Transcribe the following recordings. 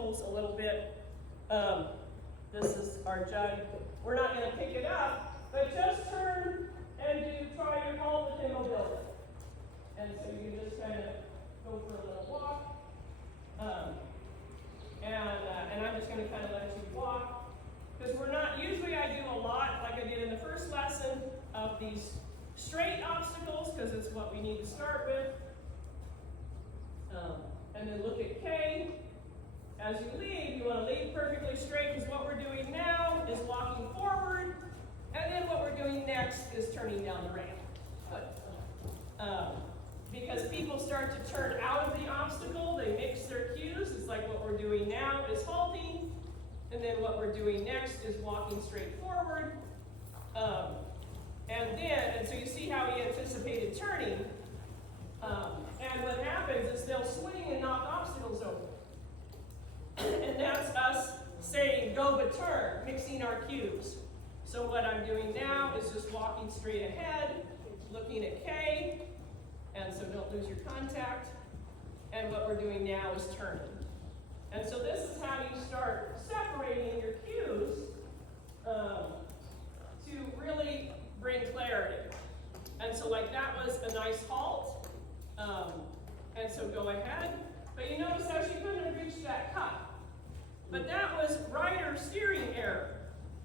obstacles a little bit. This is our jug. We're not going to pick it up, but just turn and try your halt with immobility. And so you can just kind of go for a little walk. And I'm just going to kind of let you walk. Because we're not, usually I do a lot, like I did in the first lesson, of these straight obstacles, because it's what we need to start with. And then look at K. As you lead, you want to lead perfectly straight, because what we're doing now is walking forward, and then what we're doing next is turning down the ramp. Because people start to turn out of the obstacle, they mix their cues. It's like what we're doing now is halting, and then what we're doing next is walking straight forward. And so you see how he anticipated turning. And what happens is they'll swing and knock obstacles over. And that's us saying, go but turn, mixing our cues. So what I'm doing now is just walking straight ahead, looking at K, and so don't lose your contact. And what we're doing now is turning. And so this is how you start separating your cues to really bring clarity. And so like that was a nice halt. And so go ahead. But you notice how she couldn't have reached that cup. But that was rider steering error.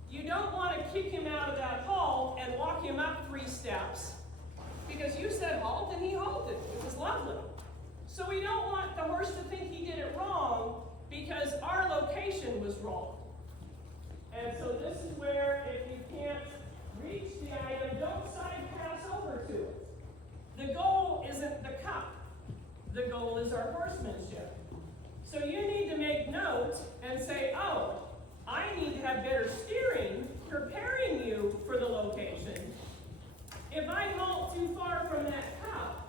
You don't want to kick him out of that halt and walk him up 3 steps, because you said halt and he halted. It was lovely. So we don't want the horse to think he did it wrong because our location was wrong. And so this is where if you can't reach the item, don't side pass over to it. The goal isn't the cup. The goal is our horsemanship. So you need to make note and say, oh, I need to have better steering, preparing you for the location. If I halt too far from that cup,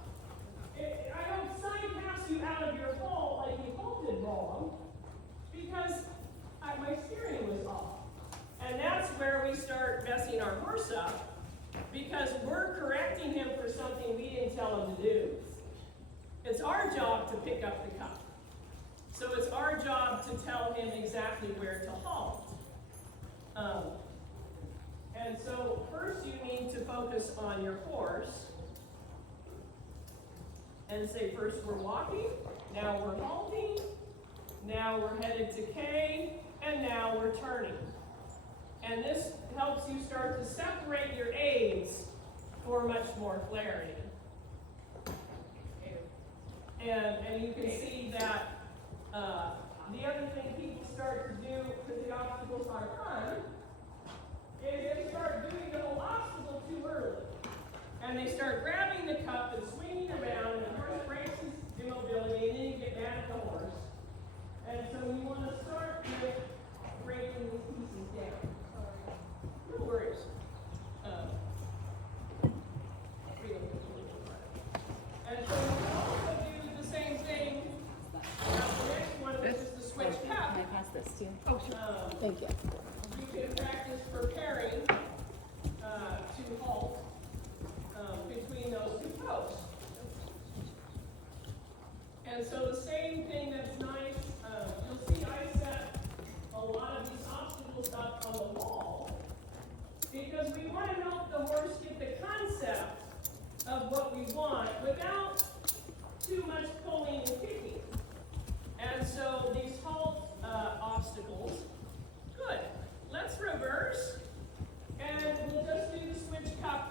I don't side pass you out of your halt like you halted wrong, because my steering was off. And that's where we start messing our horse up, because we're correcting him for something we didn't tell him to do. It's our job to pick up the cup. So it's our job to tell him exactly where to halt. And so first you need to focus on your horse and say, first we're walking, now we're halting, now we're headed to K, and now we're turning. And this helps you start to separate your aids for much more clarity. And you can see that the other thing people start to do because the obstacles are fun is they start doing the whole obstacle too early. And they start grabbing the cup and swinging around, and the horse breaks his immobility, and then you get mad at the horse. And so you want to start with breaking these pieces down. No worries. And so you can also do the same thing. Now the next one is just the switch cup. Can I pass this to you? Oh, sure. Thank you. You can practice preparing to halt between those 2 posts. And so the same thing that's nice, you'll see I set a lot of these obstacles up on the wall because we want to help the horse get the concept of what we want without too much pulling and kicking. And so these halt obstacles, good. Let's reverse, and we'll just do the switch cup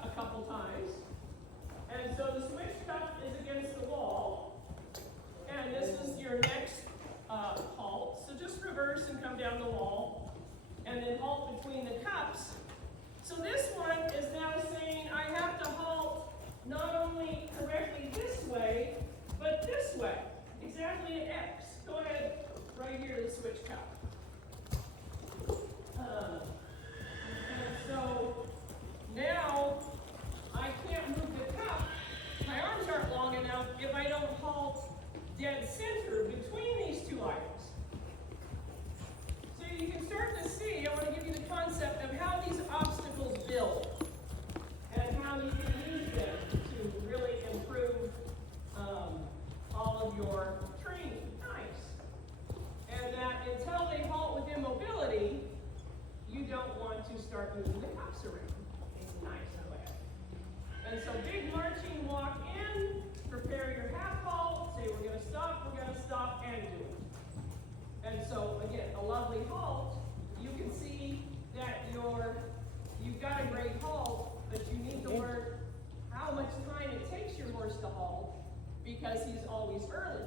because he's always early.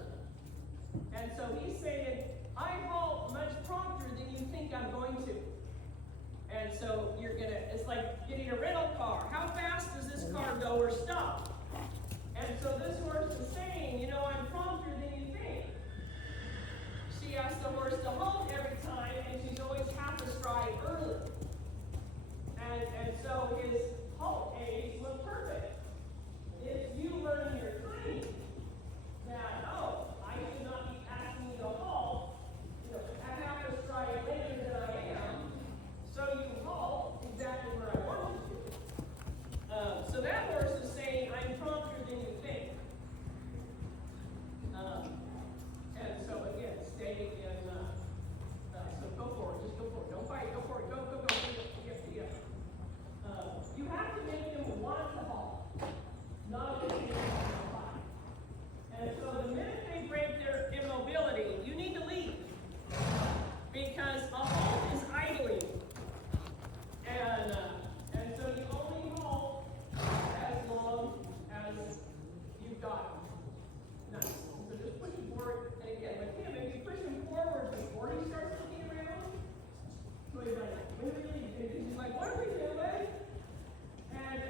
And so he's saying, I halt much prompter than you think I'm going to. And so it's like getting a rental car. How fast does this car go or stop? And so this horse is saying, I'm prompter than you think. She asks the horse to halt every time, and she's always half a stride early. And so his halt age was perfect. It's you learning your training that, I should not be asking you to halt, a half a stride later than I am, so you halt exactly where I want you to. So that horse is saying, I'm prompter than you think. And so again, stay in, so go forward, just go forward. Don't fight, go forward, go. You have to make them want to halt, not just make them want to fight. And so the minute they break their immobility, you need to leave. Because a halt is idling. And so you only halt as long as you've got it. Nice. So just push him forward. And again, with him, if you push him forward before he starts looking around, so he's like, he's like, what are we doing?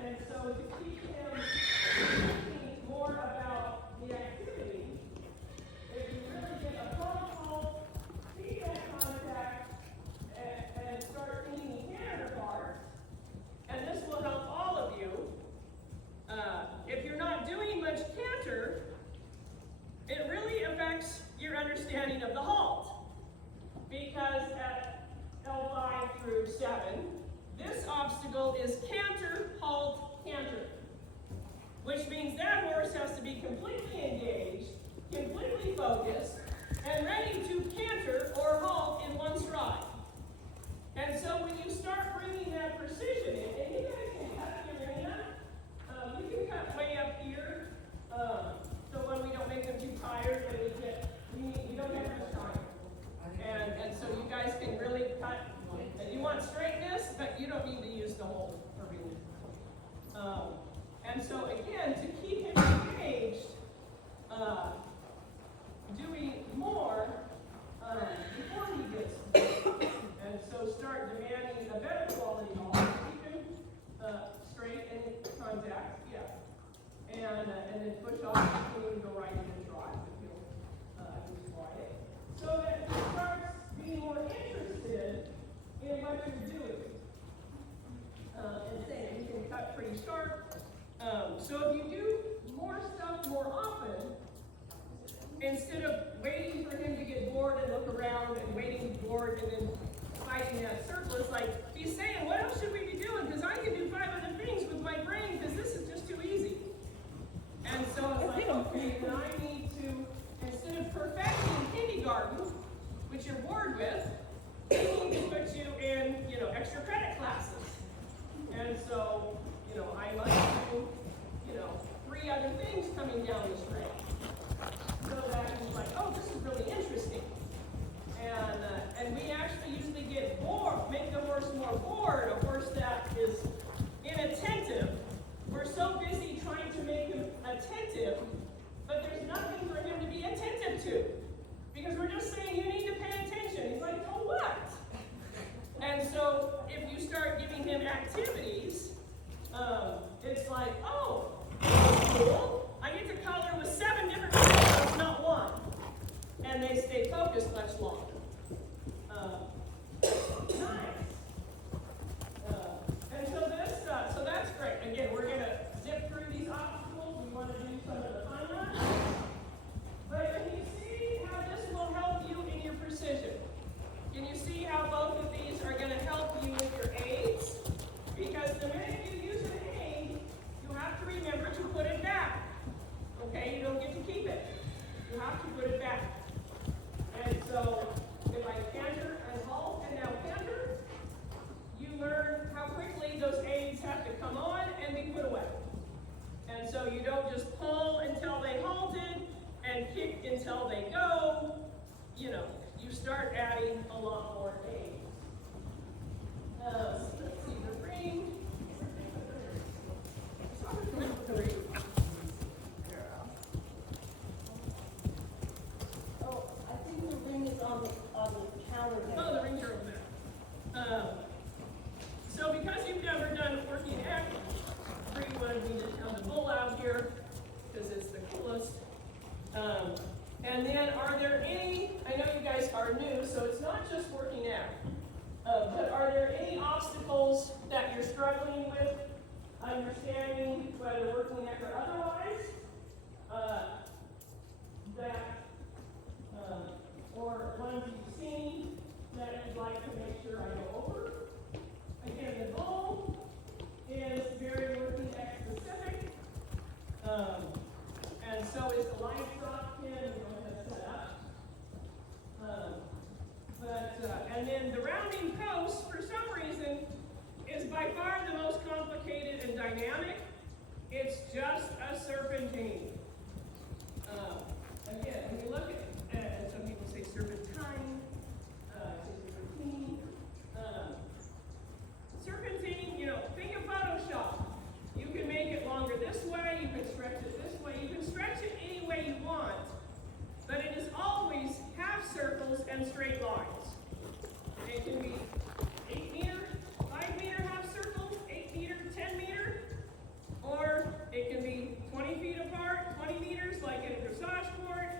And so to keep him thinking more about the activity, if you really get a phone call, keep that contact, and start thinking the canter part, and this will help all of you. If you're not doing much canter, it really affects your understanding of the halt. Because at L5 through 7, this obstacle is canter, halt, canter. Which means that horse has to be completely engaged, completely focused, and ready to canter or halt in one stride. And so when you start bringing that precision in, and you guys can cut your arena, you can cut way up here, so when we don't make them too tired, and we don't have much time. And so you guys can really cut. You want straightness, but you don't need to use the whole arena. And so again, to keep him engaged, doing more before he gets there. And so start demanding a better quality halt. Keep him straight and in contact, and then push off and go right into trot if he's quiet. So that he starts being more interested in what you're doing. And saying you can cut pretty sharp. So if you do more stuff more often, instead of waiting for him to get bored and look around and waiting bored and then fighting that circle, it's like he's saying, what else should we be doing? Because I can do 5 other things with my brain because this is just too easy. And so it's like, okay, then I need to, instead of perfecting kindergarten, which you're bored with, we need to put you in, extra credit classes. And so, I must do, 3 other things coming down this trail. So that he's like, oh, this is really interesting. And we actually usually get bored, make the horse more bored, a horse that is inattentive. We're so busy trying to make him attentive, but there's nothing for him to be attentive to. Because we're just saying you need to pay attention. He's like, oh, what? And so if you start giving him activities, it's like, oh, cool. I get to color with 7 different colors, not 1. And they stay focused much longer. Nice. And so that's great. Again, we're going to zip through these obstacles. We want to do some of the fun ones. But can you see how this will help you in your precision? Can you see how both of these are going to help you with your aids? Because the minute you use an aid, you have to remember to put it back. Okay, you don't get to keep it. You have to put it back. And so, if I canter and halt and now canter, you learn how quickly those aids have to come on and be put away. And so you don't just pull until they halted and kick until they go. You start adding a lot more aids. Let's see, the ring. wanted me to have the bull out here because it's the coolest. And then are there any, I know you guys are new, so it's not just working out, but are there any obstacles that you're struggling with, understanding whether working neck or otherwise, or ones you've seen that you'd like to make sure I go over? Again, the goal is very working neck specific, and so is the line stop pin we don't have set up. And then the rounding post, for some reason, is by far the most complicated and dynamic. It's just a serpentine. Again, when you look at some people say serpentine, serpentine. Serpentine, think of Photoshop. You can make it longer this way, you can stretch it this way, you can stretch it any way you want, but it is always half circles and straight lines. It can be 8 meter, 5 meter half circles, 8 meter, 10 meter, or it can be 20 feet apart, 20 meters like in a dressage court,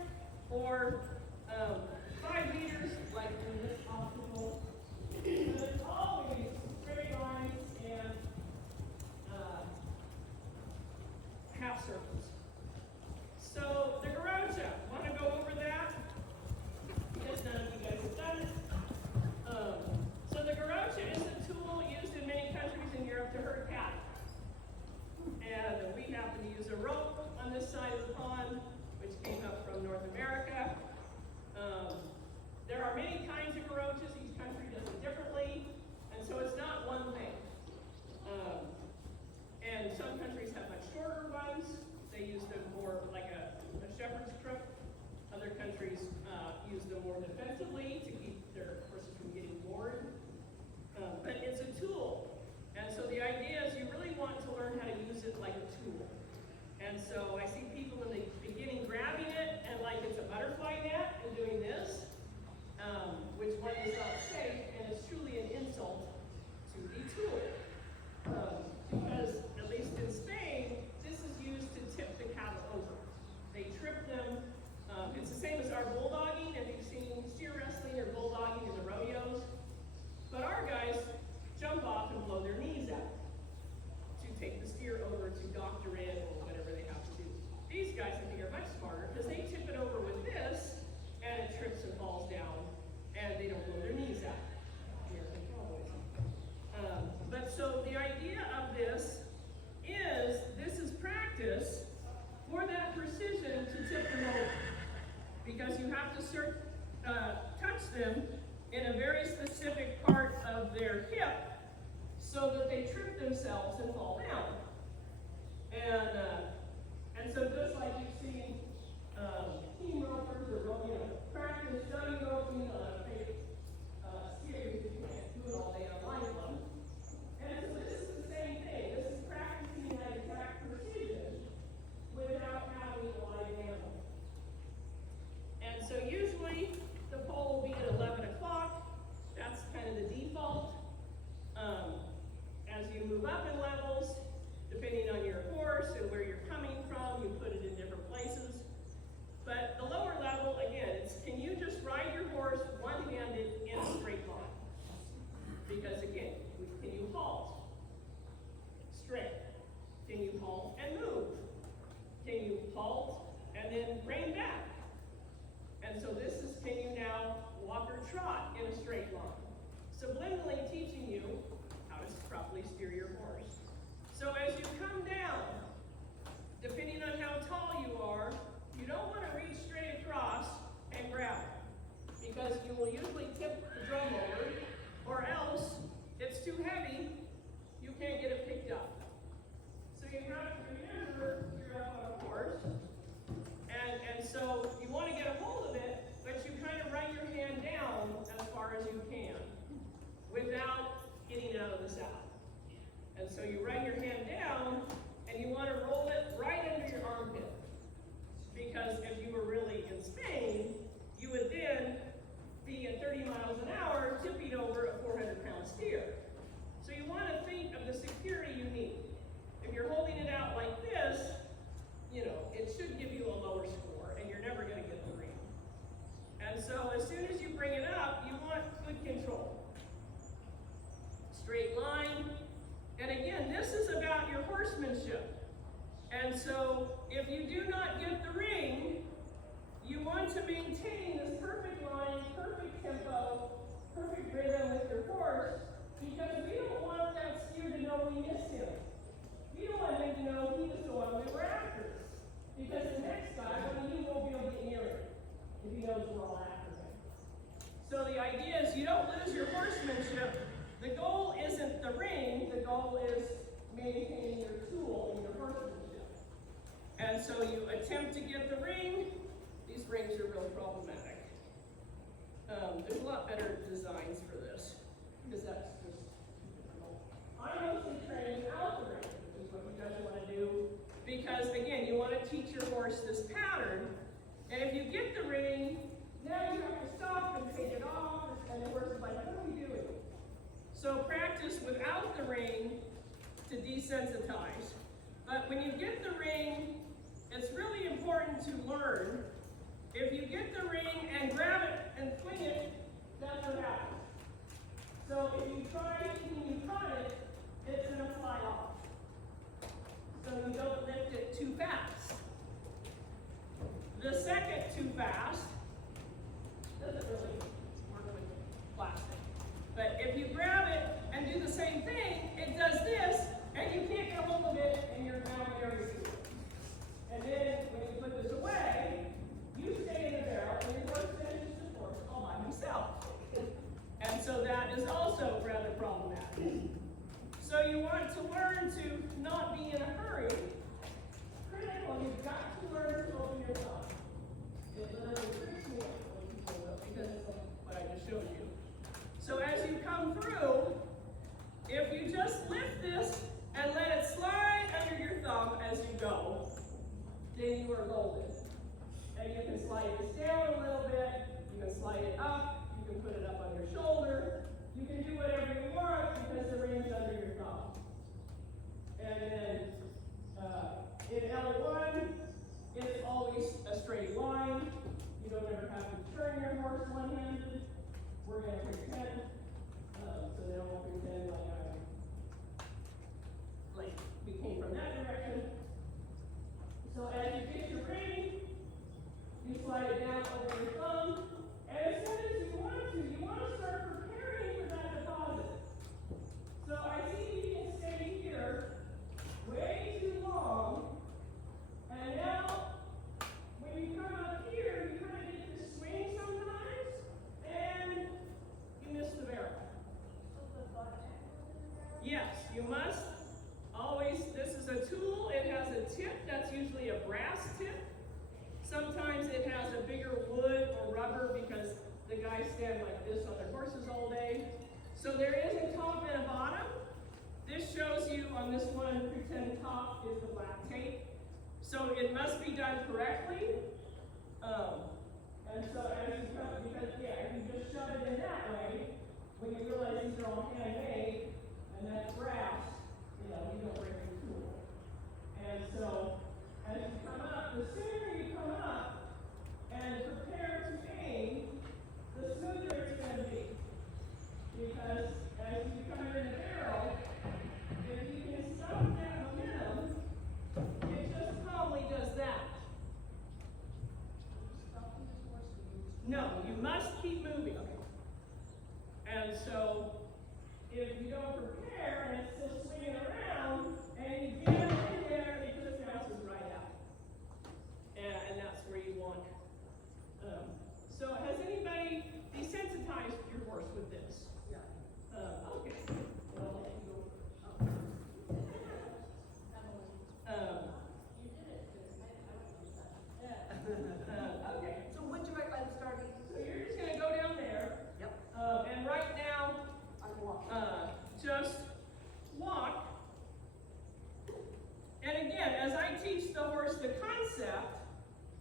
or 5 meters like in this obstacle. So there's always straight lines and half circles. So the Garocha, want to go over that? Because none of you guys have done it. So the Garocha is a tool used in many countries in Europe to herd cattle. And we happen to use a rope on this side of the pond, which came up from North America. There are many kinds of Garochas. Each country does it differently. And so it's not one thing. And some countries have much shorter ones. They use them more like a shepherd's crook. Other countries use them more defensively to keep their horses from getting bored. But it's a tool. And so the idea is you really want to learn how to use it like a tool. And so I see people in the beginning grabbing it and like it's a butterfly net and doing this, which one is not safe and is truly an insult to the tool. Because, at least in Spain, this is used to tip the cattle over. They trip them. It's the same as our bulldogging, if you've seen steer wrestling or bulldogging in the rodeos. But our guys jump off and blow their knees out to take the steer over to doctor in or whatever they have to do. These guys, I think, are much smarter because they tip it over with this and it trips and falls down and they don't blow their knees out. American cowboys. But so the idea of this is practice for that precision to tip them over. Because you have to touch them in a very specific part of their hip so that they trip themselves and fall down. And so just like you've seen And so if you do not get the ring, you want to maintain this perfect line, perfect tempo, perfect rhythm with your horse, because we don't want that steer to know we missed him. We don't want him to know he was the one we were after. Because the next guy, you won't be able to get near him if he knows we're all after him. So the idea is you don't lose your horsemanship. The goal isn't the ring, the goal is maintaining your tool and your horsemanship. And so you attempt to get the ring. These rings are really problematic. There's a lot better designs for this, because that's just too difficult. I mostly train without the ring, which is what you guys want to do, because again, you want to teach your horse this pattern, and if you get the ring, now you have to stop and take it off, and the horse is like, what are we doing? So practice without the ring to desensitize. But when you get the ring, it's really important to learn. If you get the ring and grab it and swing it, that's what happens. So if you try and you cut it, it's going to fly off. So you don't lift it too fast. The second too fast doesn't really work with plastic. But if you grab it and do the same thing, it does this, and you can't get a hold of it, and you're now very sure. And then when you put this away, you stay in the barrel, and your horse finishes the course all by himself. And so that is also rather problematic. So you want to learn to not be in a hurry. Critical, you've got to learn to open your thumb. It literally freaks me out when people do it, because it's like what I just showed you. So as you come through, if you just lift this and let it slide under your thumb as you go, then you are golden. And you can slide this down a little bit, you can slide it up, you can put it up on your shoulder, you can do whatever you want because the ring's under your thumb. And then in L1, it's always a straight line. You don't ever have to turn your horse one-handed. We're going to pretend, so they don't pretend like we came from that direction. So as you get your ring, you slide it down over your thumb, and as soon as you want to start preparing for that deposit. So I see you can stay here way too long, and now when you come up here, you kind of get this swing sometimes, and you miss the barrel. Yes, you must always, this is a tool, it has a tip, that's usually a brass tip. Sometimes it has a bigger wood or rubber because the guys stand like this on their horses all day. So there is a top and a bottom. This shows you on this one, pretend top is the black tape. So it must be done correctly. And so as you come, because if you just shove it in that way, when you realize these are all handmade, and that's brass, you don't break your tool. And so as you come up, the sooner you come up and prepare to aim, the smoother it's going to be. Because as you come in the barrel, if you can stop that momentum, it just calmly does that. No, you must keep moving. And so, if you don't prepare and it's still swinging around, and you get it in there, it just bounces right out. And that's where you want. So has anybody desensitized your horse with this? Yeah. Okay. Well, I'll let you go first. You did it, because I would use that. Yeah. Okay. So when do I'm starting? So you're just going to go down there. Yep. And right now, I'm walking. just walk. And again, as I teach the horse the concept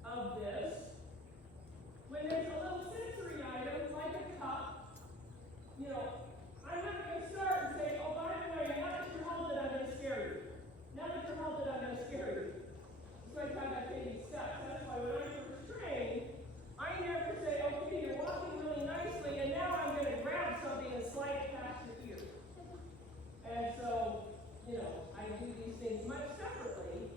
of this, when there's a little sensory item like a cup, I'm not going to start and say, oh, by the way, now that you're halted, I'm going to scare you. Now that you're halted, I'm going to scare you. So I kind of take these steps. That's why when I first train, I never say, okay, you're walking really nicely, and now I'm going to grab something and slide it past your ear. And so, I do these things much separately.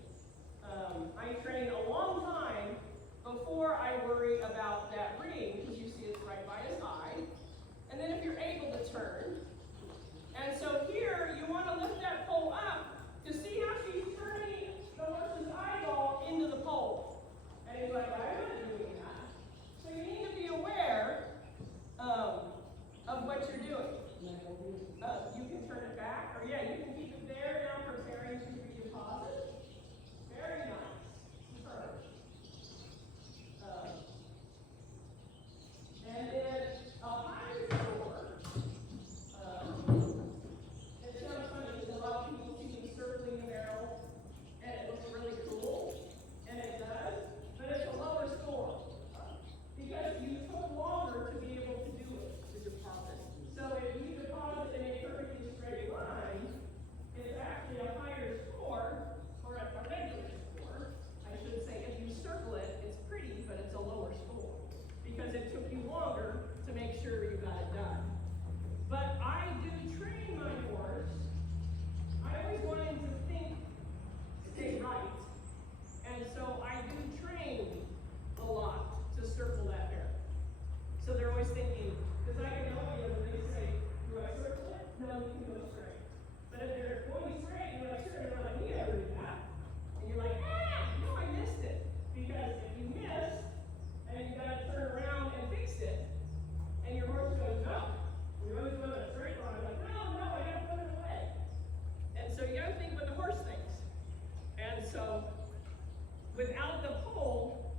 without the pole,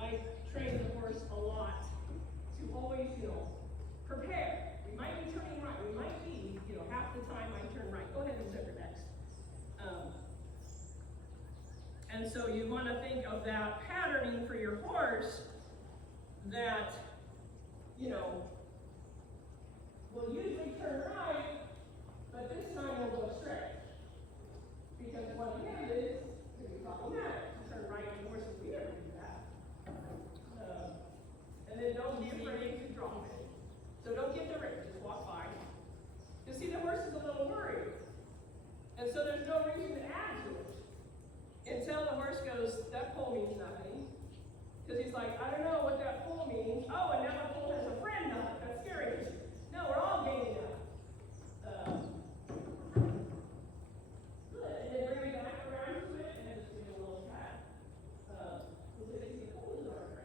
I train the horse a lot to always, prepare. We might be turning right, we might be, half the time I turn right. Go ahead and zip it next. And so you want to think of that patterning for your horse that, will usually turn right, but this time we'll go straight. Because one-handed can be problematic to turn right in horses. We never do that. And then don't be afraid to drop it. So don't get the ring, just walk by. You see, the horse is a little worried. And so there's no reason to add to it. Until the horse goes, that pole means nothing. Because he's like, I don't know what that pole means. Oh, and now the pole has a friend on it. That's scary. No, we're all gaining up. Good. And then bring it back around to it and just give it a little pat. Because if the pole is our friend.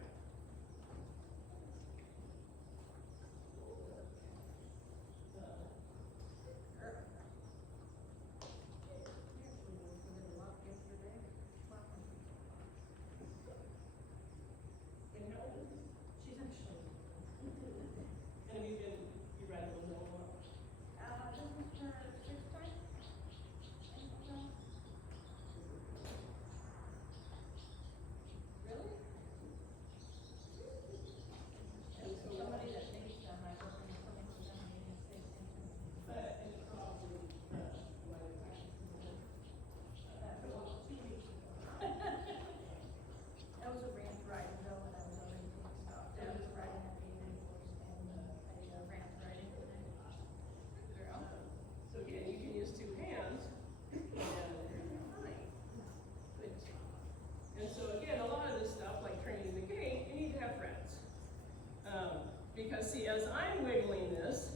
Because see, as I'm wiggling this,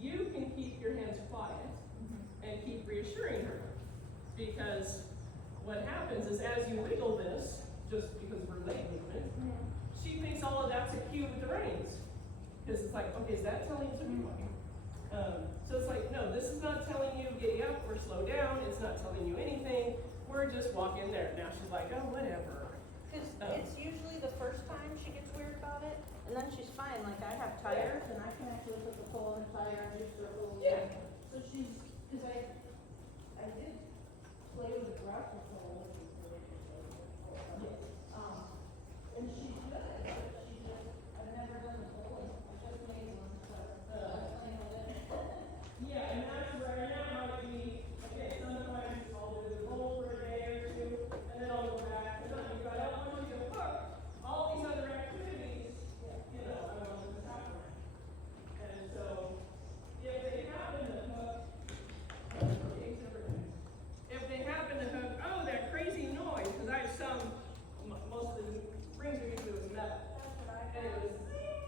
you can keep your hands quiet and keep reassuring her. Because what happens is as you wiggle this, just because we're leg movement, she thinks all of that's a cue with the reins. Because it's like, okay, is that telling you to be walking? So it's like, no, this is not telling you giddy up or slow down. It's not telling you anything. We're just walking there. Now she's like, oh, whatever. Because it's usually the first time she gets weird about it, and then she's fine. Like I have tires, and I can actually put the pole in the tire and just circle. Yeah. So she's, because I did play with the grapple pole, which is really good. And she's good, but she just, I've never done the pole. I just made one, so I was playing with it. Yeah, and that's where now might be, okay, sometimes I'll do the bowl for a day or two, and then I'll go back, and then I don't want you to hook all these other activities, I want them to happen. And so, if they happen to hook, if they happen to hook, oh, that crazy noise, because I have some, most of the rings we used to was metal. That's what I And it found. was,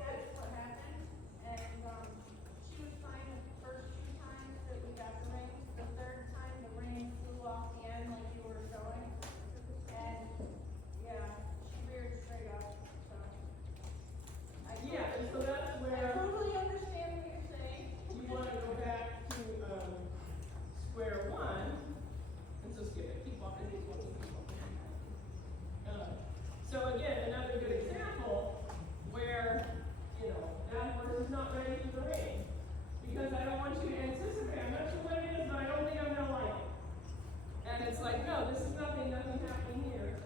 That's what happened, and, she was fine the first two times that we got the rings. The third time, the ring flew off the end like you were showing, and, yeah, she reared straight up, so. yeah, and so that's I where totally understand what you're saying. you want to go back to, square one, and so skip it, keep walking, keep walking, keep walking. So again, another good example where, that horse is not ready for the ring. Because I don't want you to anticipate, I'm not sure what it is, but I don't think I'm gonna like it. And it's like, no, this is nothing happening here.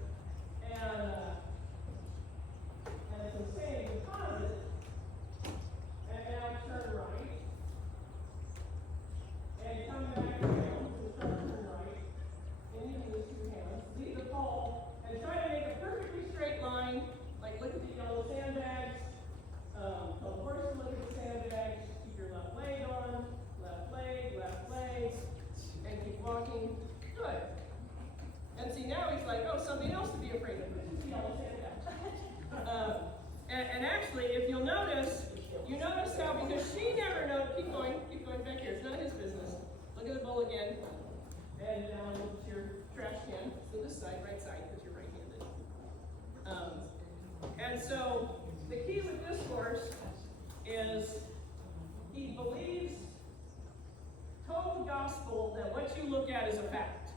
And it's the same deposit. And now turn right. And come back down, so start turn right. And you use two hands, leave the pole, and try to make a perfectly straight line. Like look at the yellow sandbags. Tell the horse to look at the sandbags. Keep your left leg on, left leg, and keep walking. Good. And see now he's like, oh, something else to be afraid of. Which is the yellow sandbag. And actually, if you'll notice, you notice how because she never knows. Keep going back here. It's none of his business. Look at the bowl again. And down to your trash can. So this side, right side, because you're right-handed. And so the key with this horse is he believes total gospel that what you look at is a fact.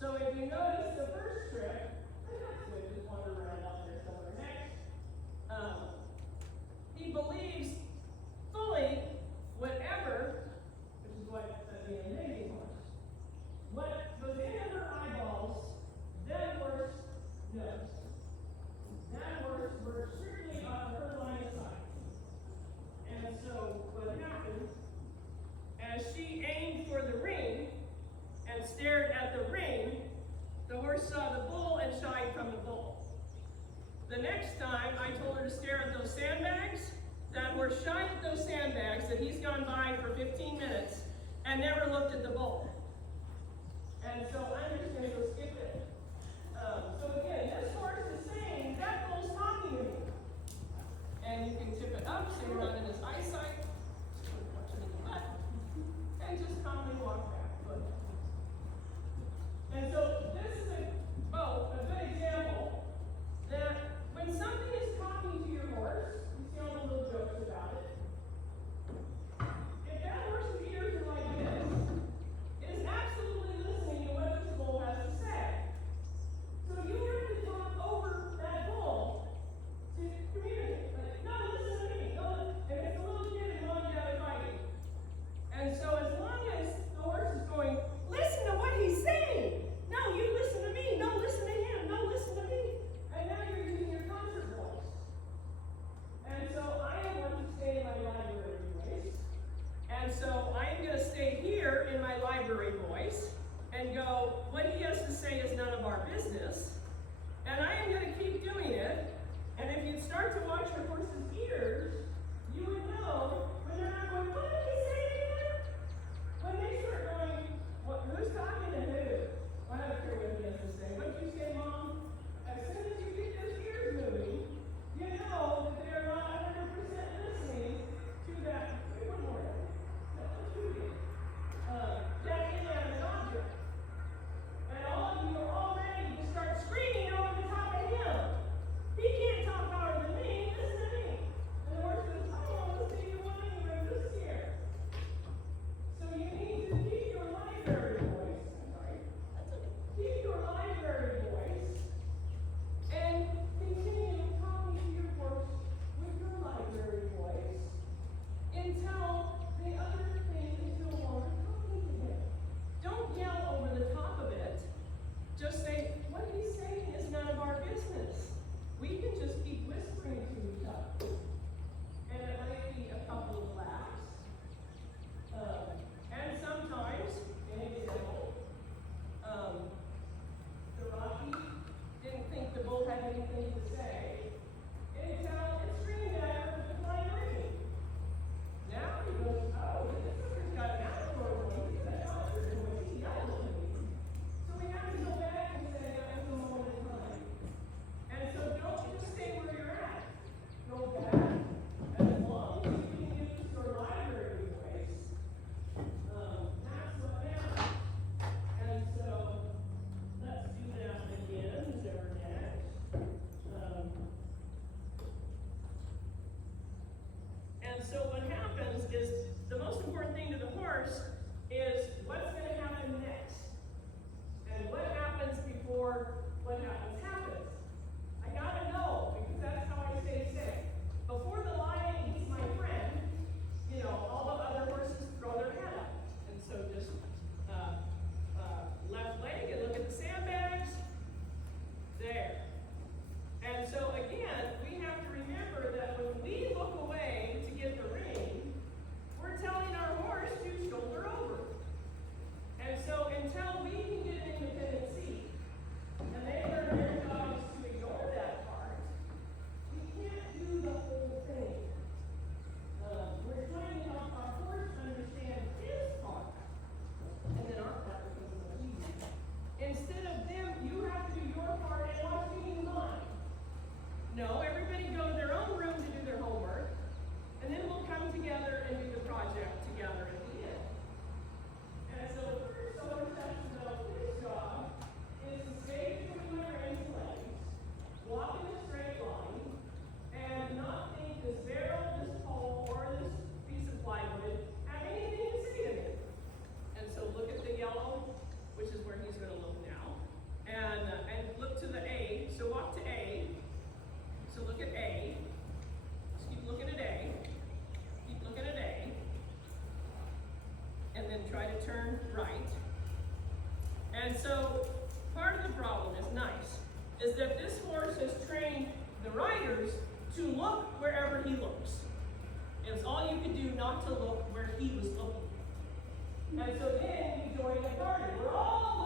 So if you notice the first trip, stared at the ring, the horse saw the bull and shied from the bull. The next time I told her to stare at those sandbags, that horse shied at those sandbags that he's gone by for 15 minutes and never looked at the bull. And so I'm just going to go skip it. So again, this horse is saying, that bull's talking to me. And you can tip it up so you're not in his eyesight. Just punch it in the butt. And just calmly walk back. Good. And so this is a good example that when something is talking to your horse, you see all the little jokes about it. If that horse's ears are like this, it is absolutely listening to what this bull has to say. So you have to talk over that bull to communicate. Like, no, listen to me. No, if it's a little kid and mom and dad are fighting. And so as long as the horse is going, listen to what he's saying. No, you listen to me. No, listen to him. No, listen to me. And now you're using your concert voice. And so I am going to stay in my library voice. And so I am going to stay here in my library voice and go, what he has to say is none of our business. And I am going to keep doing it. And if you'd start to watch your horse's ears, you would know when they're not going, what did he say again? When they start going, who's talking to who? I don't care what he has to say. What do you say, Mom? As soon as you get those ears moving, you know that they are not 100% listening to that. Wait, one more. That's what you did. That inanimate object. And all of you are all ready to start screaming over the top of him. He can't talk louder than me. Listen to me. And the horse says, I don't want to listen to you anyway. I'm just scared. So you need to keep your library voice. Keep your library voice and continue talking to your horse with your library voice until the other thing is no longer talking to him. Don't yell over the top of it. Just say, what he's saying is none of our business. We can just keep whispering to each other. And it might be a couple of laughs. And sometimes, an example, the Rocky didn't think the bull had anything to say until it screamed at her with the flying ring. Now he goes, oh, this sucker's got an outdoor voice. He's got an outdoor voice. He yelled at me. So we have to go back and say that was a moment in time. And so don't just stay where you're at. Go back. As long as you can use your library voice, that's what matters. And so let's do that again, there next. And so what happens is, the most important thing to the horse is what's going to happen next. And what happens before what happens happens. I gotta know, because that's how I stay safe. Before the lion eats my friend, you know, all the other horses throw their head up. And so just left leg and look at the sandbags. There. And so again, we have to remember that when we look away to get the ring, we're telling our horse to shoulder over. And so until we can get an independent seat, and they learn their job is to ignore that part, we can't do the whole thing. We're trying to help our horse understand his part. And then our part becomes much easier. Instead of them, you have to do your part and watch me do mine. No, everybody go to their own room to do their homework, and then we'll come together and do the project together at the end. And so the first horse has to know his job is to stay between my reins and legs, walk in a straight line, and not think this barrel, this pole, or this piece of plywood have anything to say to me. And so look at the yellow, which is where he's going to look now, and look to the A. So walk to A. So look at A. Just keep looking at A. Keep looking at A. And then try to turn right. And so part of the problem is nice, is that this horse has trained the riders to look wherever he looks. It's all you can do not to look where he was looking. And so then we join the party. We're all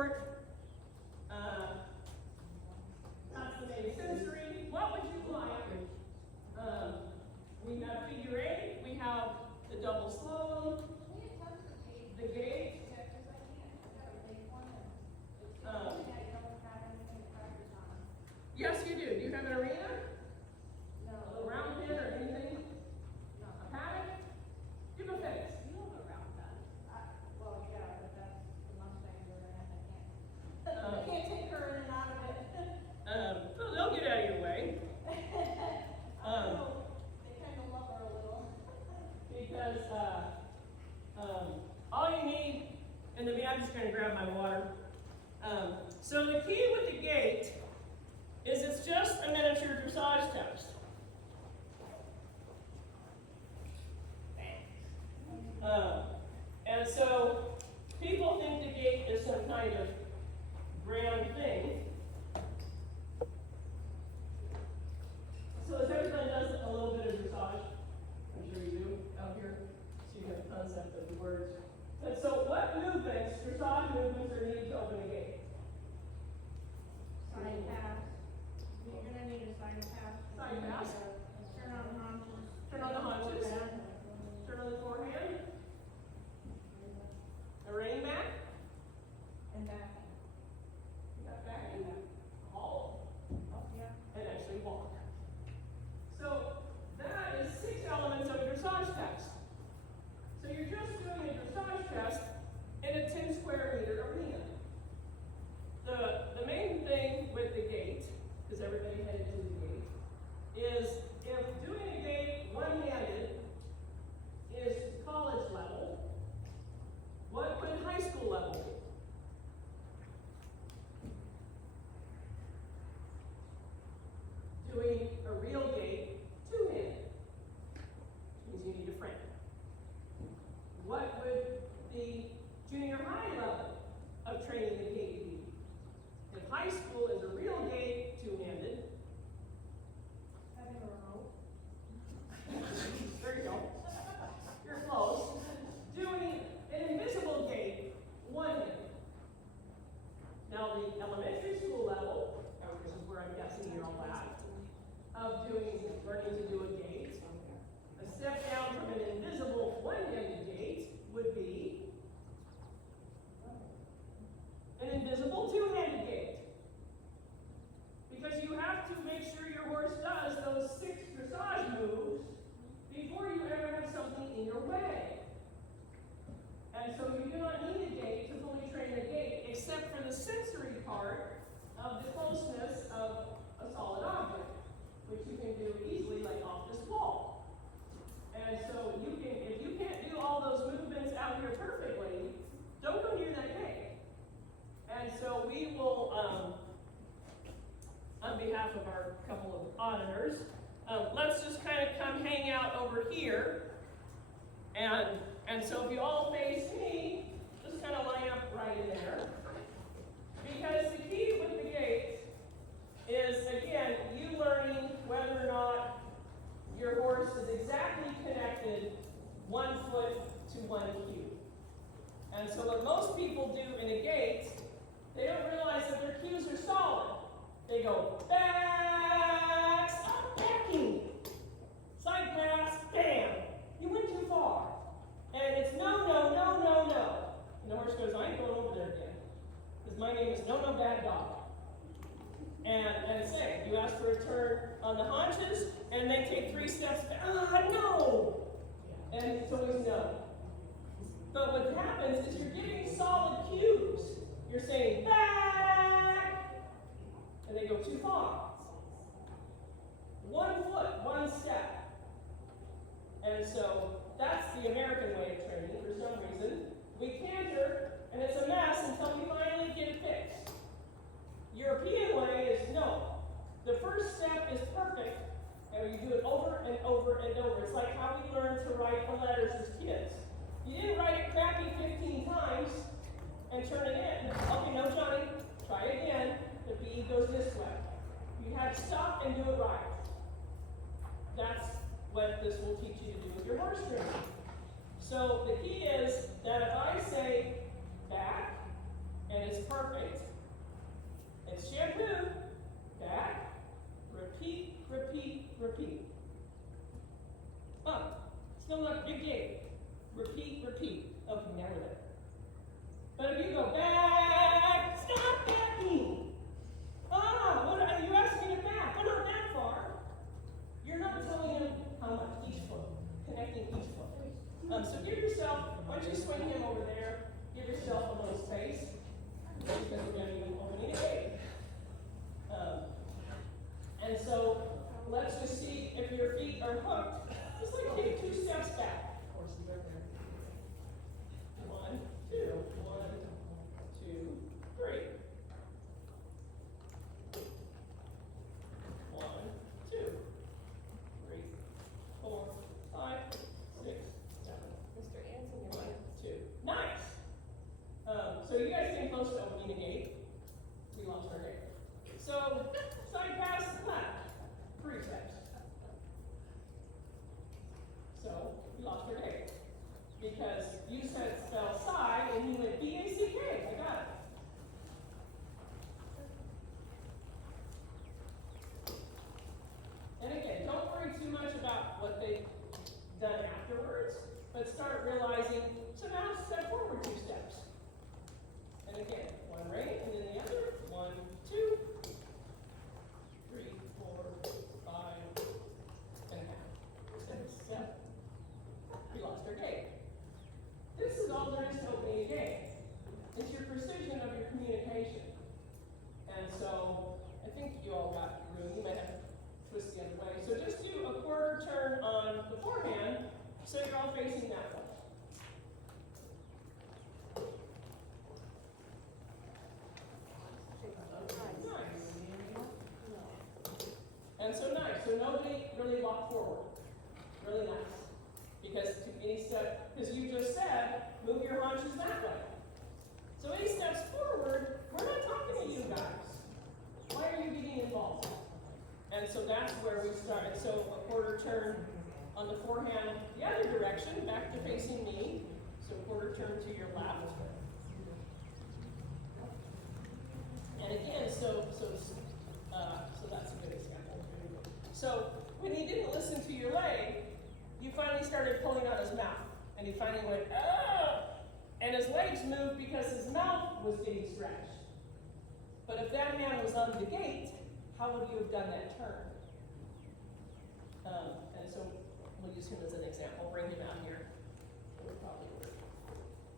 short. That's the main sensory. What would you like? We have figure eight, we have the double slalom, the gate. Yes, you do. Do you have an arena? No. A round pin or anything? No. A paddock? Give a face. You have a round gun. Well, yeah, but that's the Mustang that I can't take her in and out of it. So they'll get out of your way. I know, they kind of love her a little. Because all you need, and then I'm just going to grab my water. So the key with the gate is it's just a miniature dressage test. And so people think the gate is some kind of grand thing. So as everyone does a little bit of dressage, I'm sure you do out here, so you have a concept of the words. And so what movements, dressage movements, are needed to open a gate? Side pass. You're gonna need a side pass. Side pass. Turn on the haunches. Turn on the haunches. Turn on the forehand. A rein back. And back. You got back and haul. Oh, yeah. And actually walk. So that is 6 elements of a dressage test. So you're just doing a dressage test in a 10 square meter arena. The main thing with the gate, because everybody headed to the gate, is if doing a gate one-handed is college level, what would high school level be? Doing a real gate two-handed means you need a friend. What would the junior high level of training the gate be? If high school is a real gate two-handed, Having a remote. there you go. You're close. Doing an invisible gate one-handed. Now the elementary school level, this is where I'm guessing you're all at, of learning to do a gate. A step down from an invisible one-handed gate would be an invisible two-handed gate. Because you have to make sure your horse does those 6 dressage moves before you ever have something in your way. And so you do not need a gate to fully train a gate, except for the sensory part of the closeness of a solid object, which you can do easily, like off this wall. And so you can, if you can't do all those movements out here perfectly, don't go near that gate. And so we will, on behalf of our couple of auditors, let's just kind of come hang out over here. And so if you all face me, just kind of line up right in there. Because the key with the gate is, again, you learning whether or not your horse is exactly connected 1 foot to 1 cue. And so what most people do in a gate, they don't realize that their cues are solid. They go back, stop backing, side pass, bam, you went too far. And it's no, no, no, no, no. And the horse goes, I ain't going over there again. Because my name is No No Bad Dog. And say, you ask for a turn on the haunches, and they take 3 steps back. No! And it's always no. But what happens is you're giving solid cues. You're saying back, and they go too far. 1 foot, 1 step. And so that's the American way of training for some reason. We canter, and it's a mess until we finally get it fixed. European way is no. The first step is perfect, and you do it over and over and over. It's like how we learn to write the letters as kids. You didn't write it crappy 15 times and turn it in. Okay, no, Johnny, try again. The B goes this way. You braids. It's shampoo, back, repeat, repeat, repeat. Still not a big gate. Repeat, repeat. Okay, now we're there. But if you go back, stop backing. What are you asking me to back? We're not that far. You're not telling him how much each foot, connecting each foot. So give yourself, once you swing him over there, give yourself a little space, because we're going to be opening a gate. And so, let's just see if your feet are hooked. Just like take 2 steps back. 1, 2, 1, 2, 3. 1, 2, 3, 4, 5, 6, 7. Mr. Anson, 1, 2. Nice. So you guys came close to opening a gate. We lost our gate. So side pass left, 3 steps. So we lost our gate because you said spell side and you went B-A-C-K. I got it. And again, don't worry too much about what they've done afterwards, but start realizing, so now step forward 2 steps. And again, 1 right, and then the other, 1, 2, 3, 4, 5, and a half. 6, 7. We lost our gate. This is all there is to opening a gate. It's your precision of your communication. And so, I think you all got room. You might have to twist the other way. So just do a quarter turn on the forehand, so you're all facing that way. And so nice. So nobody really walk forward. Really nice. Because to any step, because you just said, move your haunches that way. So any steps forward, we're not talking to you guys. Why are you getting involved? And so that's where we started. So a quarter turn on the forehand, the other direction, back to facing me. So quarter turn to your left. And again, so that's a good example. So when he didn't listen to your leg, you finally started pulling on his mouth. And he finally went, oh! And his legs moved because his mouth was getting stretched. But if that man was on the gate, how would you have done that turn? And so we'll use him as an example. Bring him out here.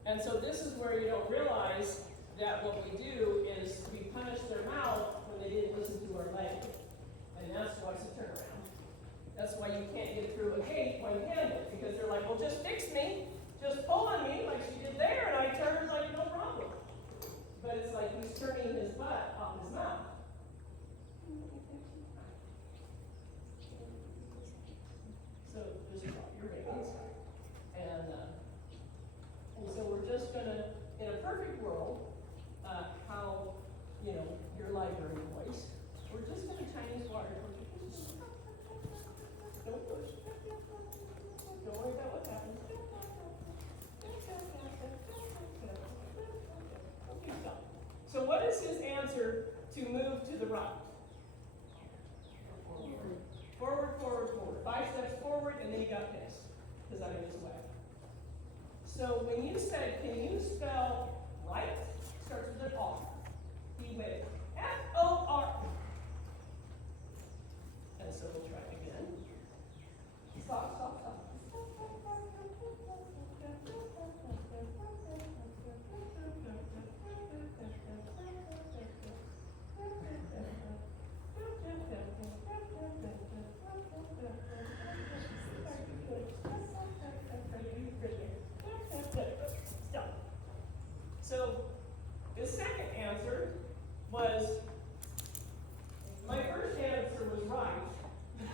And so this is where you don't realize that what we do is we punish their mouth when they didn't listen to our leg. And that's what's a turnaround. That's why you can't get through a gate one-handed, because they're like, well, just fix me. Just pull on me like she did there, and I turned like no problem. But it's like he's turning his butt off his mouth. So just drop your reins. And so we're just gonna, in a perfect world, how, your library voice, we're just gonna Chinese water. Don't push. Don't worry about what happens. Okay, stop. So what is his answer to move to the right? Forward, forward, forward. 5 steps forward, and then he got pissed, because I'm in his way. So when you said, can you spell right? Starts with an R. He went F-O-R. And so we'll try it again. Stop, stop, stop. Stop. So the second answer was, my first answer was right.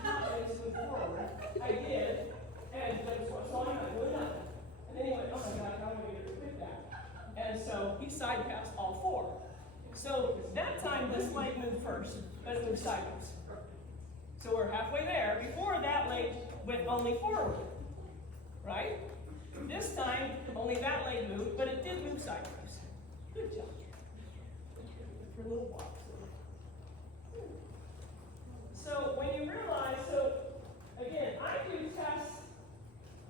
I just went forward. I did, and so I'm not doing nothing. And then he went, oh my God, how am I going to quit that? And so he side passed all 4. So that time this leg moved first, but it moved sideways. So we're halfway there. Before that leg went only forward, right? This time only that leg moved, but it did move sideways. Good job. for little boxes. So when you realize, so again, I do tests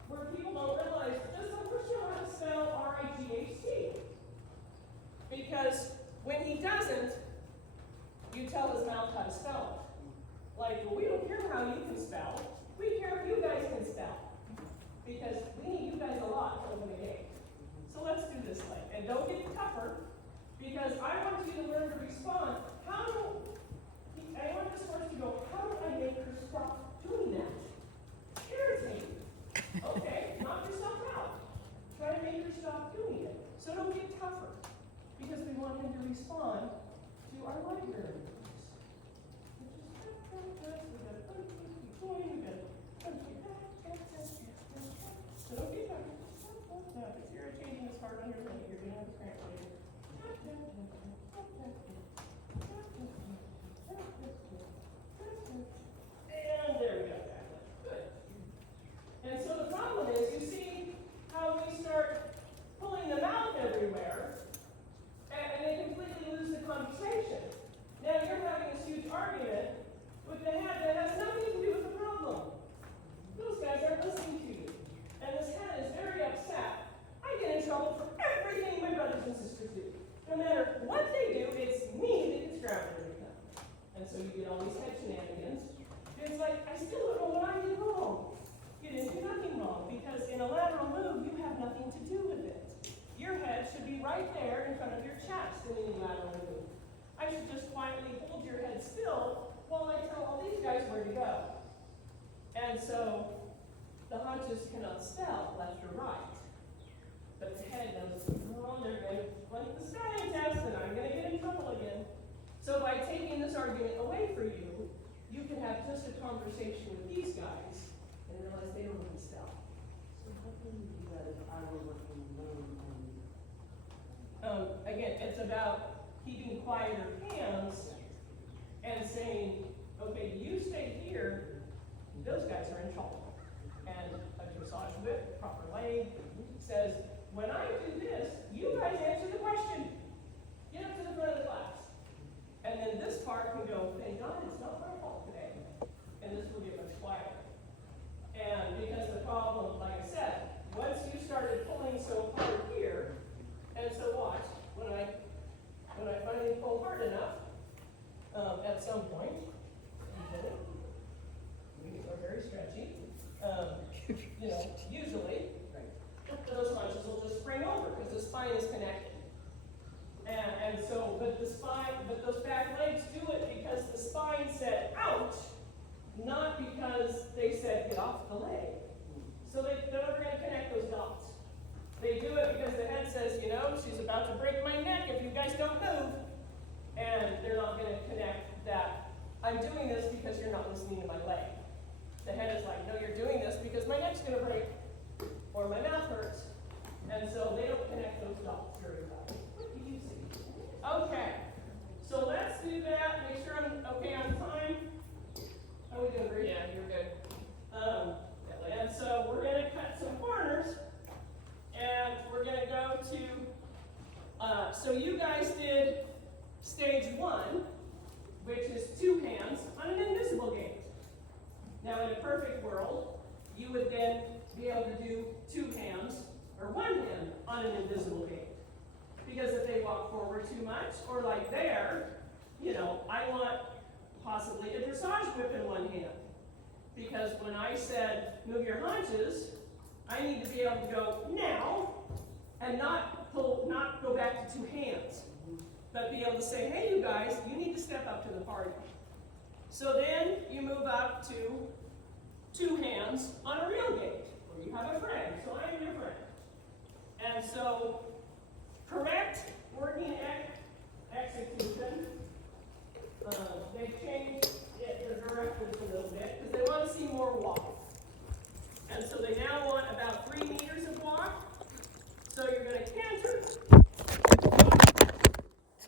where people don't realize, does the horse know how to spell R-I-G-H-T? Because when he doesn't, you tell his mouth how to spell it. Like, well, we don't care how you can spell, we care if you guys can spell. Because we need you guys a lot to open a gate. So let's do this way. And don't get tougher, because I want you to learn to respond. I want this horse to go, how do I make her stop doing that? Irritating. Okay, knock yourself out. Try to make her stop doing it. So don't get tougher, because we want him to respond to our library rules. We gotta keep going, we gotta keep back. So don't get tougher. Now, if it's irritating, it's hard underneath, you're gonna have a cramp later. And there we go. Good. And so the problem is, you see how we start pulling them out everywhere, and they completely lose the conversation. Now you're having this huge argument with the head that has nothing to do with the problem. Those guys aren't listening to you. And this head is very upset. I get in trouble for everything my brothers and sisters do. No matter what they do, it's me that gets grounded every time. And so you get all these head shenanigans. It's like, I still don't know what I did wrong. You didn't do nothing wrong, because in a lateral move, you have nothing to do with it. Your head should be right there in front of your chest in any lateral move. I should just quietly hold your head still while I tell all these guys where to go. And so, the haunches cannot spell left or right. But the head knows, oh, they're going to run the spelling test and I'm going to get in trouble again. So by taking this argument away for you, you can have just a conversation with these guys and realize they don't even spell. So how can you do that if I were working alone Again, it's about keeping quieter hands and saying, okay, you stay here, those guys are in trouble. And a dressage whip, proper leg, says, when I do this, you guys answer the question. Get up to the front of the class. And then this part can go, thank God it's not my fault today. And this will get much quieter. And because the problem, like I said, once you started pulling so hard here, and so watch, when I finally pull hard enough, at some point, we are very stretchy, usually, those hunches will just spring over because the spine is connected. And so, but those back legs do it because the spine said, ouch, not because they said, get off the leg. So they're never going to connect those dots. They do it because the head says, she's about to break my neck if you guys don't move. And they're not going to connect that. I'm doing this because you're not listening to my leg. The head is like, no, you're doing this because my neck's going to break or my mouth hurts. And so they don't connect those dots very well. What do you see? Okay. So let's do that. Make sure I'm okay on time. How are we doing, Bree? Yeah, you're good. And so we're going to cut some corners. And we're going to go to, so you guys did stage 1, which is 2 hands on an invisible gate. Now in a perfect world, you would then be able to do 2 hands, or 1 hand on an invisible gate. Because if they walk forward too much, or like there, I want possibly a dressage whip in 1 hand. Because when I said, move your haunches, I need to be able to go now, and not go back to 2 hands. But be able to say, hey you guys, you need to step up to the party. So then you move up to 2 hands on a real gate, where you have a friend. So I am your friend. And so, correct working execution. They've changed the directives a little bit because they want to see more walk. And so they now want about 3 meters of walk. So you're going to canter.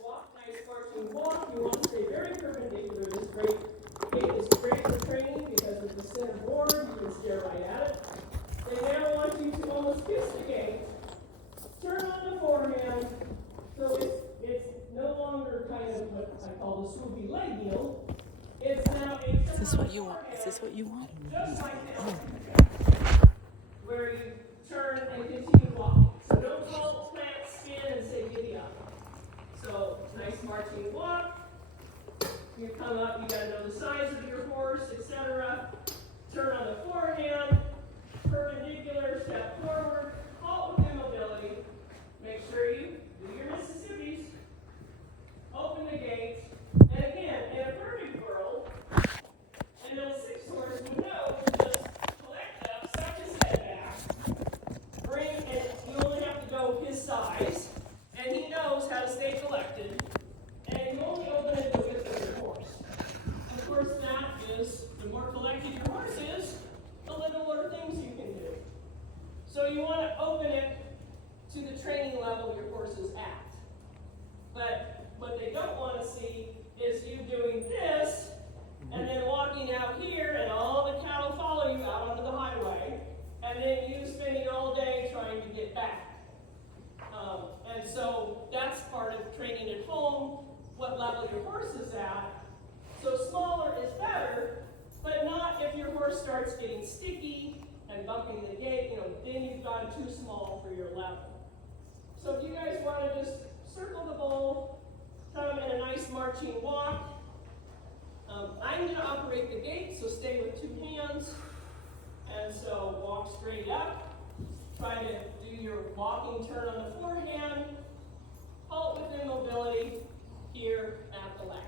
Walk, nice arching walk. You want to stay very perpendicular. This gate is great for training because with the center board, you can stare right at it. They now want you to almost kiss the gate. Turn on the forehand. So it's no longer kind what I call the swoopy leg yield. It's now a Is this what you want? Is this what you want? just like this, where you turn and continue walking. So don't halt, plant, spin, and say giddy up. So nice marching walk. You come up, you gotta know the size of your horse, etc. Turn on the forehand, perpendicular, step forward, halt with immobility. Make sure you do your Mississippis. Open the gates. And again, in a perfect world, an L6 horse would know to just collect up, suck his head back, bring, and you only have to go his size, and he knows how to stay collected, and you only open it the width of your horse. Of course, that is, the more collected your horse is, the littler things you can do. So you want to open it to the training level your horse is at. But what they don't want to see is you doing this, and then walking out here, and all the cattle follow you out onto the highway, and then you spending all day trying to get back. And so that's part of training at home, what level your horse is at. So smaller is better, but not if your horse starts getting sticky and bumping the gate, then you've gone too small for your level. So if you guys want to just circle the bowl, come in a nice marching walk. I'm going to operate the gate, so stay with 2 hands. And so walk straight up. Try to do your walking turn on the forehand. Halt with immobility here at the latch.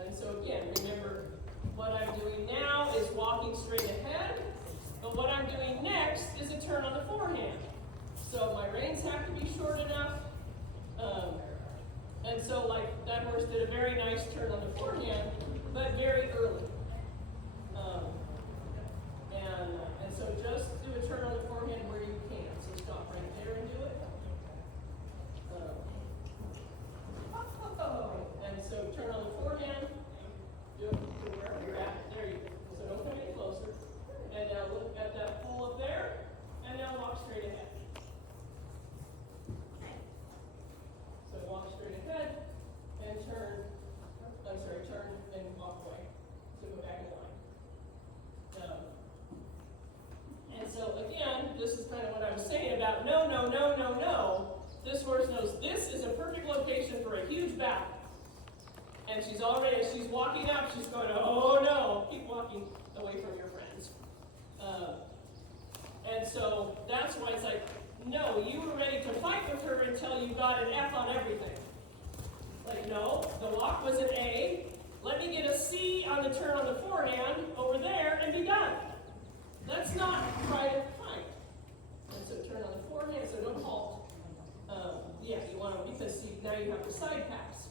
And so again, remember, what I'm doing now is walking straight ahead, but what I'm doing next is a turn on the forehand. So my reins have to be short enough, and so like that horse did a very nice turn on the forehand, but very early. And so just do a turn on the forehand where you can. So stop right there and do it. And so turn on the forehand, do it to wherever you're at. There you go. So don't come any closer. And now look at that pool up there, and now walk straight ahead. So walk straight ahead, and turn and walk away. So go back in line. And so again, this is kind of what I was saying about no. This horse knows this is a perfect location for a huge battle. And she's already, as she's walking up, she's going, oh no, keep walking away from your friends. And so that's why it's like, no, you were ready to fight with her until you got an F on everything. Like, no, the walk was an A. Let me get a C on the turn on the forehand over there and be done. Let's not try to fight. And so turn on the forehand, so don't halt. Yeah, you want to, because see, now you have to side pass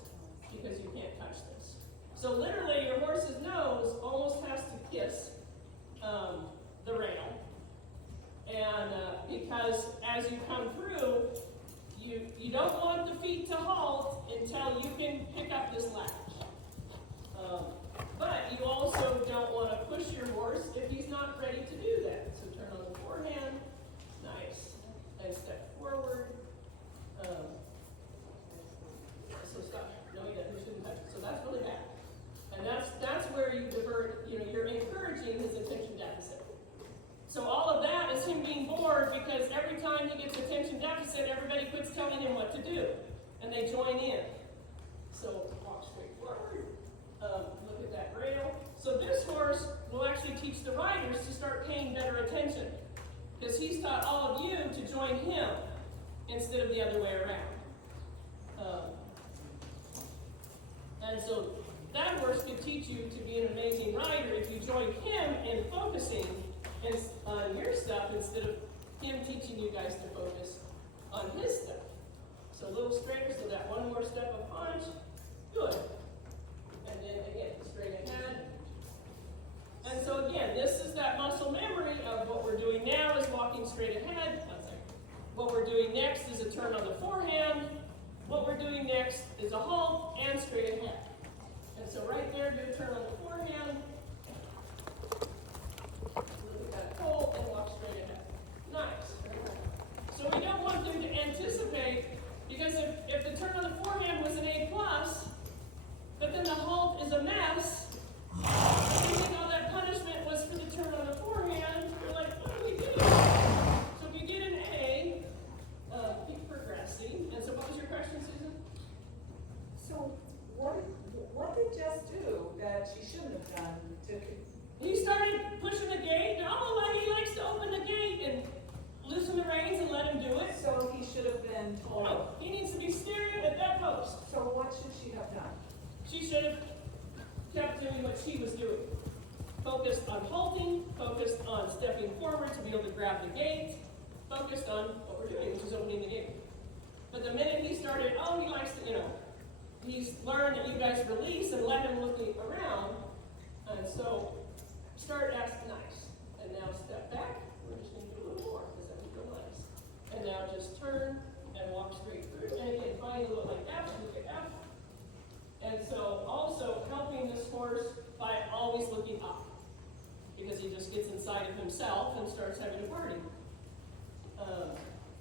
because you can't touch this. So literally your horse's nose almost has to kiss the rail. And because as you come through, you don't want the feet to halt until you can pick up this latch. But you also don't want to push your horse if he's not ready to do that. So turn on the forehand, nice, and step forward. So stop. No, you shouldn't touch it. So that's really bad. And that's where you divert, you're encouraging his attention deficit. So all of that is him being bored because every time he gets attention deficit, everybody quits telling him what to do. And they join in. So walk straight forward. Look at that rail. So this horse will actually teach the riders to start paying better attention. Because he's taught all of you to join him instead of the other way around. And so that horse could teach you to be an amazing rider if you join him in focusing on your stuff instead of him teaching you guys to focus on his stuff. So a little straighter, so that one more step of punch. Good. And then again, straight ahead. And so again, this is that muscle memory of what we're doing now is walking straight ahead. What we're doing next is a turn on the forehand. What we're doing next is a halt and straight ahead. And so right there, do a turn on the forehand. Look at that pole and walk straight ahead. Nice. So we don't want them to anticipate been Oh, told. he needs to be staring at that post. So what should she have done? She should have kept doing what she was doing. Focused on halting, focused on stepping forward to be able to grab the gate, focused on what we're doing, which is opening the gate. But the minute he started, oh, he likes to, he's learned that you guys release and let him look around, and so start asking nice. And now step back, we're just going to do a little more, because that was real nice. And now just turn and walk straight through, and again, find a little like F, look at F. And so also helping this horse by always looking up, because he just gets inside of himself and starts having a party.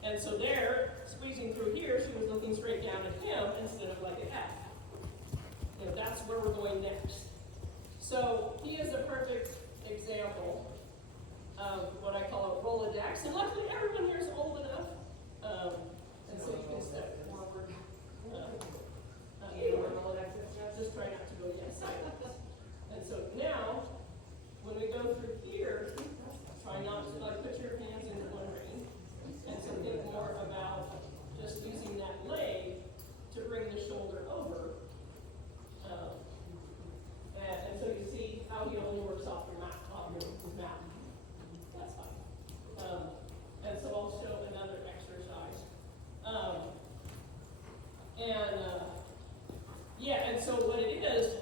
And so there, squeezing through here, she was looking straight down at him instead of like an F. That's where we're going next. So he is a perfect example of what I call a Rolodex. And luckily everyone here is old enough. And so you can step forward. Just try not to go sideways. And so now, when we go through here, try not to put your hands into one ring. And so think more about just using that leg to bring the shoulder over. And so you see how he only works off your mouth, his mouth. That's fine. And so I'll show another exercise. And so what it is,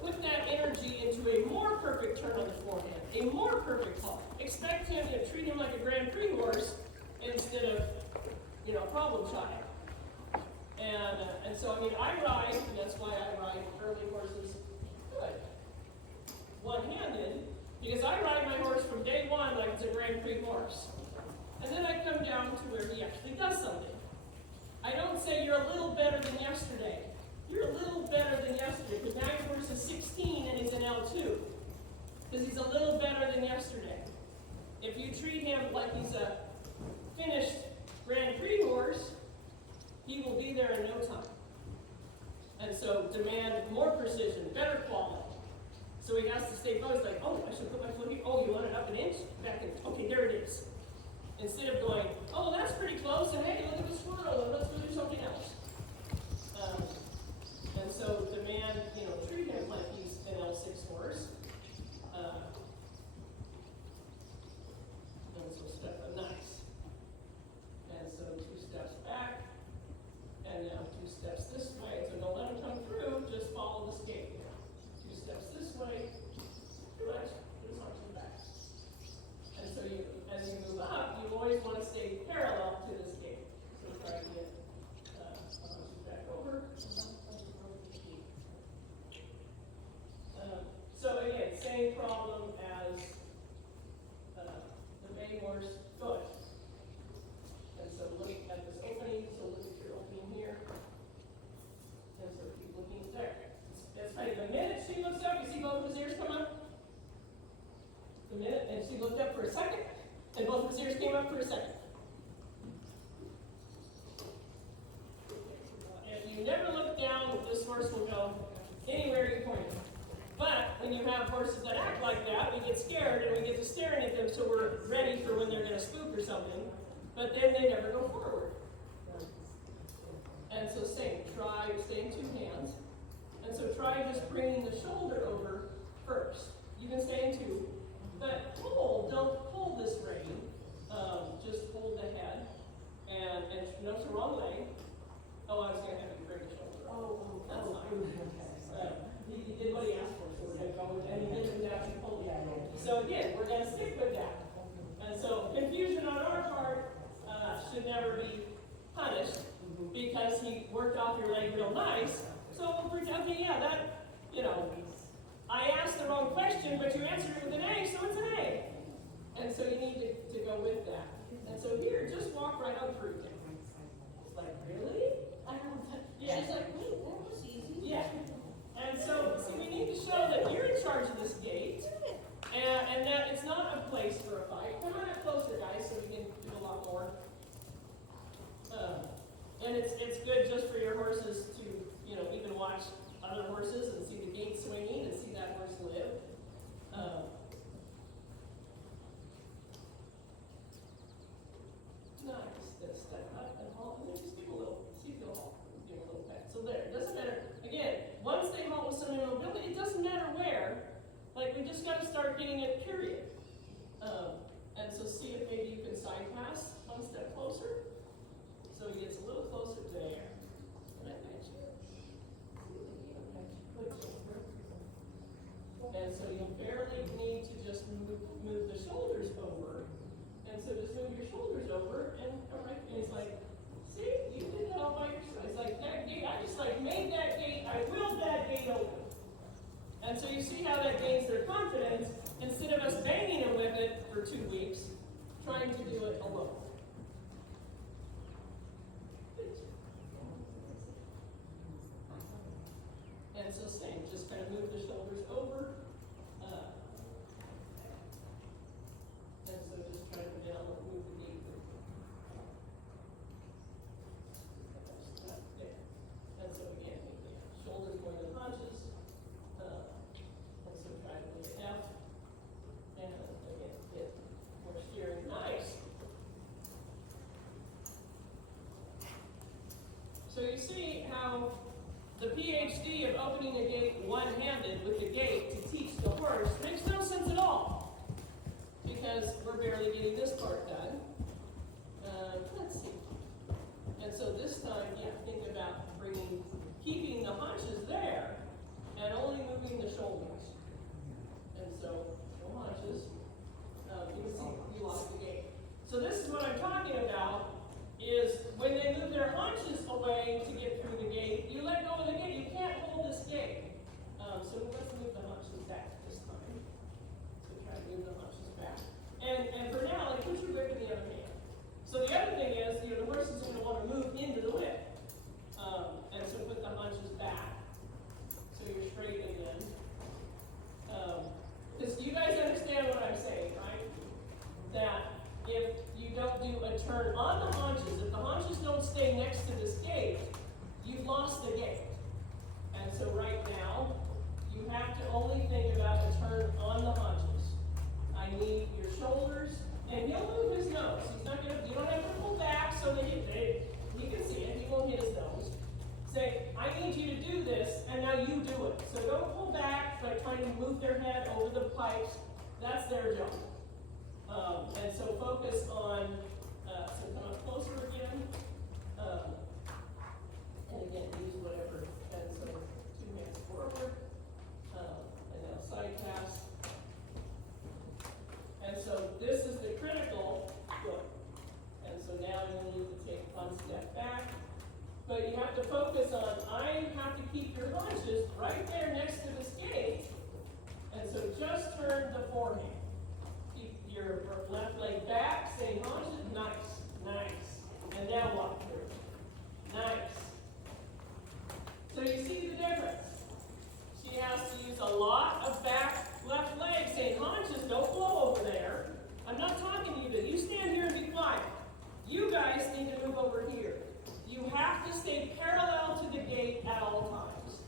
put that energy into a more perfect turn on the forehand, a more perfect halt. Expect him to treat him like a Grand Prix horse instead of, a problem child. And so, I ride, and that's why I ride early horses good, one-handed, because I ride my horse from day one like it's a Grand Prix horse. And then I come down to where he actually does something. I don't say you're a little better than yesterday. You're a little better than yesterday, because now your horse is 16 and he's an L2. Because he's a little better than yesterday. If you treat him like he's a finished Grand Prix horse, he will be there in no time. And so demand more precision, better quality. So he has to stay focused, like, oh, I should put my foot here. Oh, you want it up an inch? Back in. Okay, there it is. Instead of going, oh, that's pretty close, and hey, look at the swirl, and let's go do something else. And so demand, treat him like he's an L6 horse. And so step nice. And so 2 steps back, and now 2 steps this way. So don't let him come through, just follow the skate. 2 steps this way, too much, put his arms in the back. And so as you move up, you always want to stay parallel to the skate. So try to get arms back over. So again, same problem as the bay horse foot. And so look at this opening, so look at your opening here. And so keep looking there. It's funny, the minute she looks up, you see both of his ears come up? The minute, and she looked up for a second, and both of his ears came up for a second. If you never look down, this horse will go anywhere you point him. But when you have horses that act like that, we get scared and we get to staring at them, so we're ready for when they're going to spook or something. But then they never go forward. And so same, try staying 2 hands. And so try just bringing the shoulder over first. You can stay in 2, but don't pull this rein. Just hold the head. And notice the wrong leg. Oh, I was going to have you bring the shoulder over. That's fine. He did what he asked for, so we're going to go with, and he did it without you pulling it. So again, we're going to stick with that. And so confusion on our part should never be punished, because he worked off your leg real nice. So we're okay, yeah, that, I asked the wrong question, but you answered it with an A, so it's an A. And so you need to go with that. And so here, just walk right up through him. It's like, really? I don't know. Yeah. She's like, wait, that was easy. Yeah. And so, see, we need to show that you're in charge of this gate, and that it's not a place for a fight. Come on up closer, guys, so we can do a lot more. And it's good just for your horses to, even watch other horses and see the gate swinging and see that horse live. Nice, this step And so you barely need to just move the shoulders over. And so just move your shoulders over and he's like, see, you did that all by yourself. It's like that gate, I just like made that gate, I willed that gate open. And so you see how that gains their confidence instead of us banging them with it for 2 weeks, trying to do it alone. And so same, just kind of move the shoulders over. And so just try to go down, move the knee. There. And so again, shoulders going to the haunches. And so try to move it out. And again, get more steering. Nice. So you see how the PhD of opening a gate one-handed with the gate to teach the horse makes no sense at all. Because we're barely getting this part done. Let's see. And so this time, yeah, think about keeping the haunches there and only moving the shoulders. And so, no haunches. You can see you lost the gate. So this is what I'm talking about, is when they move their haunches away to get through the gate, you let go of the gate. You can't hold this gate. So let's move the haunches back this time. So try to move the haunches back. And for now, like, put your whip in the other hand. So the other thing is, the horse is going to want to move into the whip. And so put the haunches back. So you're straight again. Because you guys understand what I'm saying, right? That if you don't do a turn on the haunches, if the haunches don't stay next to this gate, you've lost the gate. And so right now, you have to only think about a turn on the haunches. I need your shoulders, and he'll move his nose. He's not gonna, you don't have to pull back so that he can see it, he won't hit his nose. Say, I need you to do this, and now you do it. So don't pull back by trying to move their head over the pipes. That's their job. And so focus on, so come up closer again. And again, use whatever, and so 2 hands forward. And now side pass. And so this is the critical foot. And so now you need to take 1 step back. But you have to focus on, I have to keep your haunches right there next to this gate. And so just turn the forehand. Keep your left leg back, say haunches, nice, nice. And now walk through. Nice. So you see the difference. She has to use a lot of back left leg, saying haunches, don't blow over there. I'm not talking to you, but you stand here and be quiet. You guys need to move over here. You have to stay parallel to the gate at all times.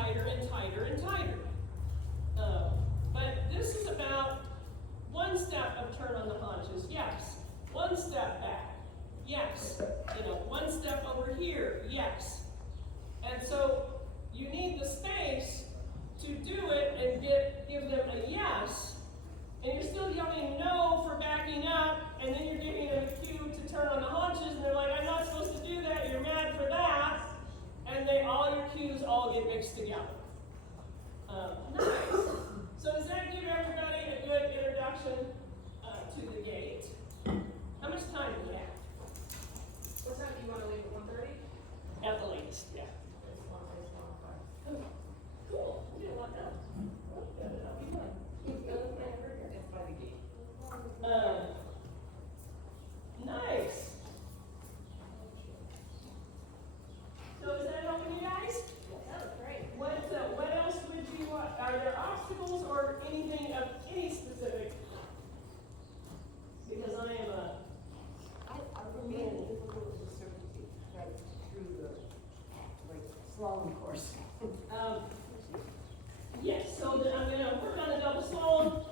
tighter and tighter and tighter. But this is about one step of turn on the haunches, yes. One step back, yes. One step over here, yes. And so you need the space to do it and give them a yes. And you're still yelling no for backing up, and then you're giving them a cue to turn on the haunches, and they're like, I'm not supposed to do that, you're mad for that. And all your cues all get mixed together. Nice. So does that give everybody a good introduction to the gate? How much time do we have? What time do you want to leave at 1:30? At the latest, yeah. Cool. We did a lot done. It's by the gate. Nice. So is that helping you guys? That was great. What else would you want? Are there obstacles or anything of any specific? Because I am a. For me, the difficult is the certainty, right, through the, slalom course. Yes, so then I'm gonna work on a double slalom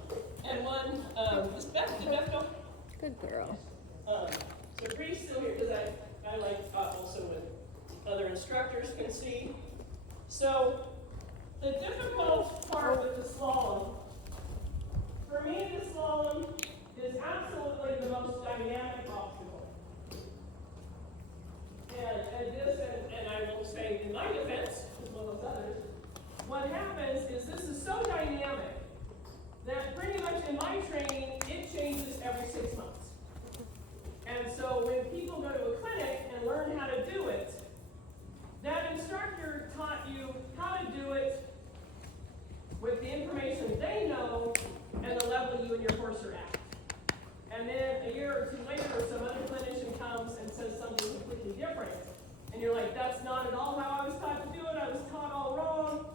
and one, did Beth go? Good girl. So Bree's still here because I like also when other instructors can see. So the difficult part with the slalom, for me the slalom is absolutely the most dynamic obstacle. And I will say in my defense, as well as others, what happens is this is so dynamic that pretty much in my training, it changes every 6 months. And so when people go to a clinic and learn how to do it, that instructor taught you how to do it with the information they know and the level you and your horse are at. And then a year or two later, some other clinician comes and says something completely different. And you're like, that's not at all how I was taught to do it, I was taught all wrong.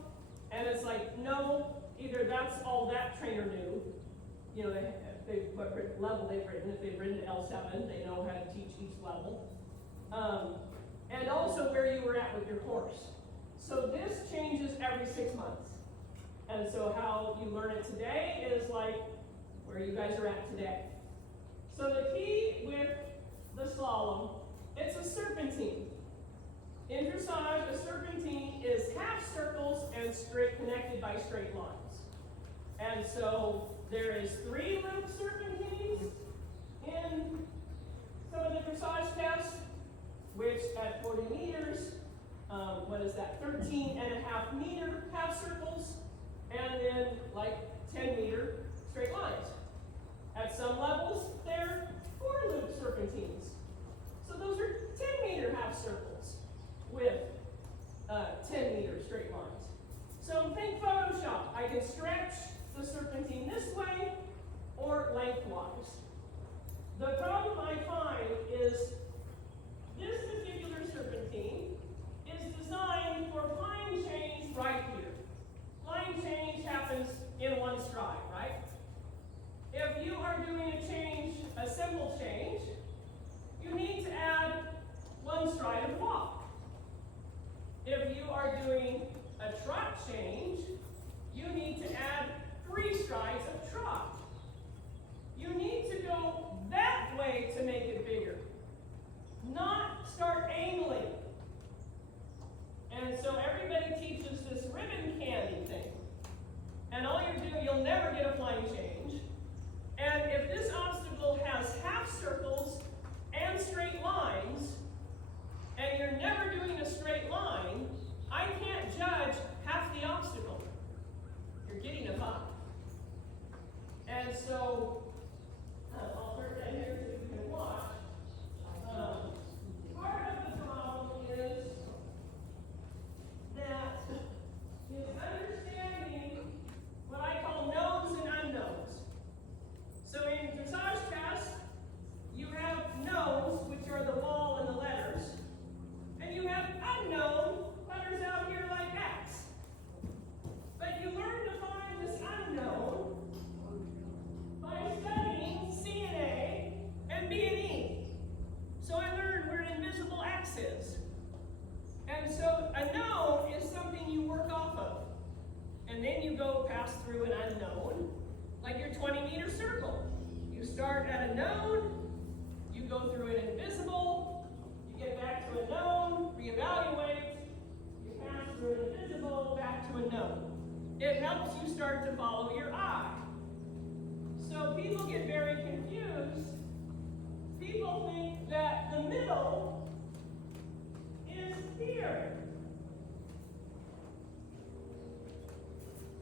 And it's like, no, either that's all that trainer knew, what level they've written. If they've written to L7, they know how to teach each level. And also where you were at with your horse. So this changes every 6 months. And so how you learn it today is like where you guys are at today. So the key with the slalom, it's a serpentine. In dressage, a serpentine is half circles and connected by straight lines. And so there is 3 loop serpentines in some of the dressage tests, which at 40 meters, 13.5 meter half circles, and then 10 meter straight lines. At some levels, they're 4 loop serpentines. So those are 10 meter half circles with 10 meter straight lines. So think Photoshop. I can stretch the serpentine this way or lengthwise. The problem I find is this particular serpentine is designed for flying change right here. Flying change happens in one stride, right? If you are doing a simple change, you need to add 1 stride of walk. If you are doing a trot change, you need to add 3 strides of trot. You need to go that way to make it bigger, not start angling. And so everybody teaches this ribbon candy thing. And all you'll never get a flying change. And if this obstacle has half circles and straight lines, and you're never doing a straight line, I can't judge half the obstacle. You're getting a 5. And so, I'll turn that here so you can watch. Part of the problem is that is understanding what I call knowns and unknowns. So in dressage tests, you have knowns, which are the wall and the letters, and you have unknown letters out here like X. But you learn to find this unknown by a node, you go through an invisible, you get back to a node, reevaluate, you pass through an invisible, back to a node. It helps you start to follow your eye. So people get very confused. People think that the middle is here.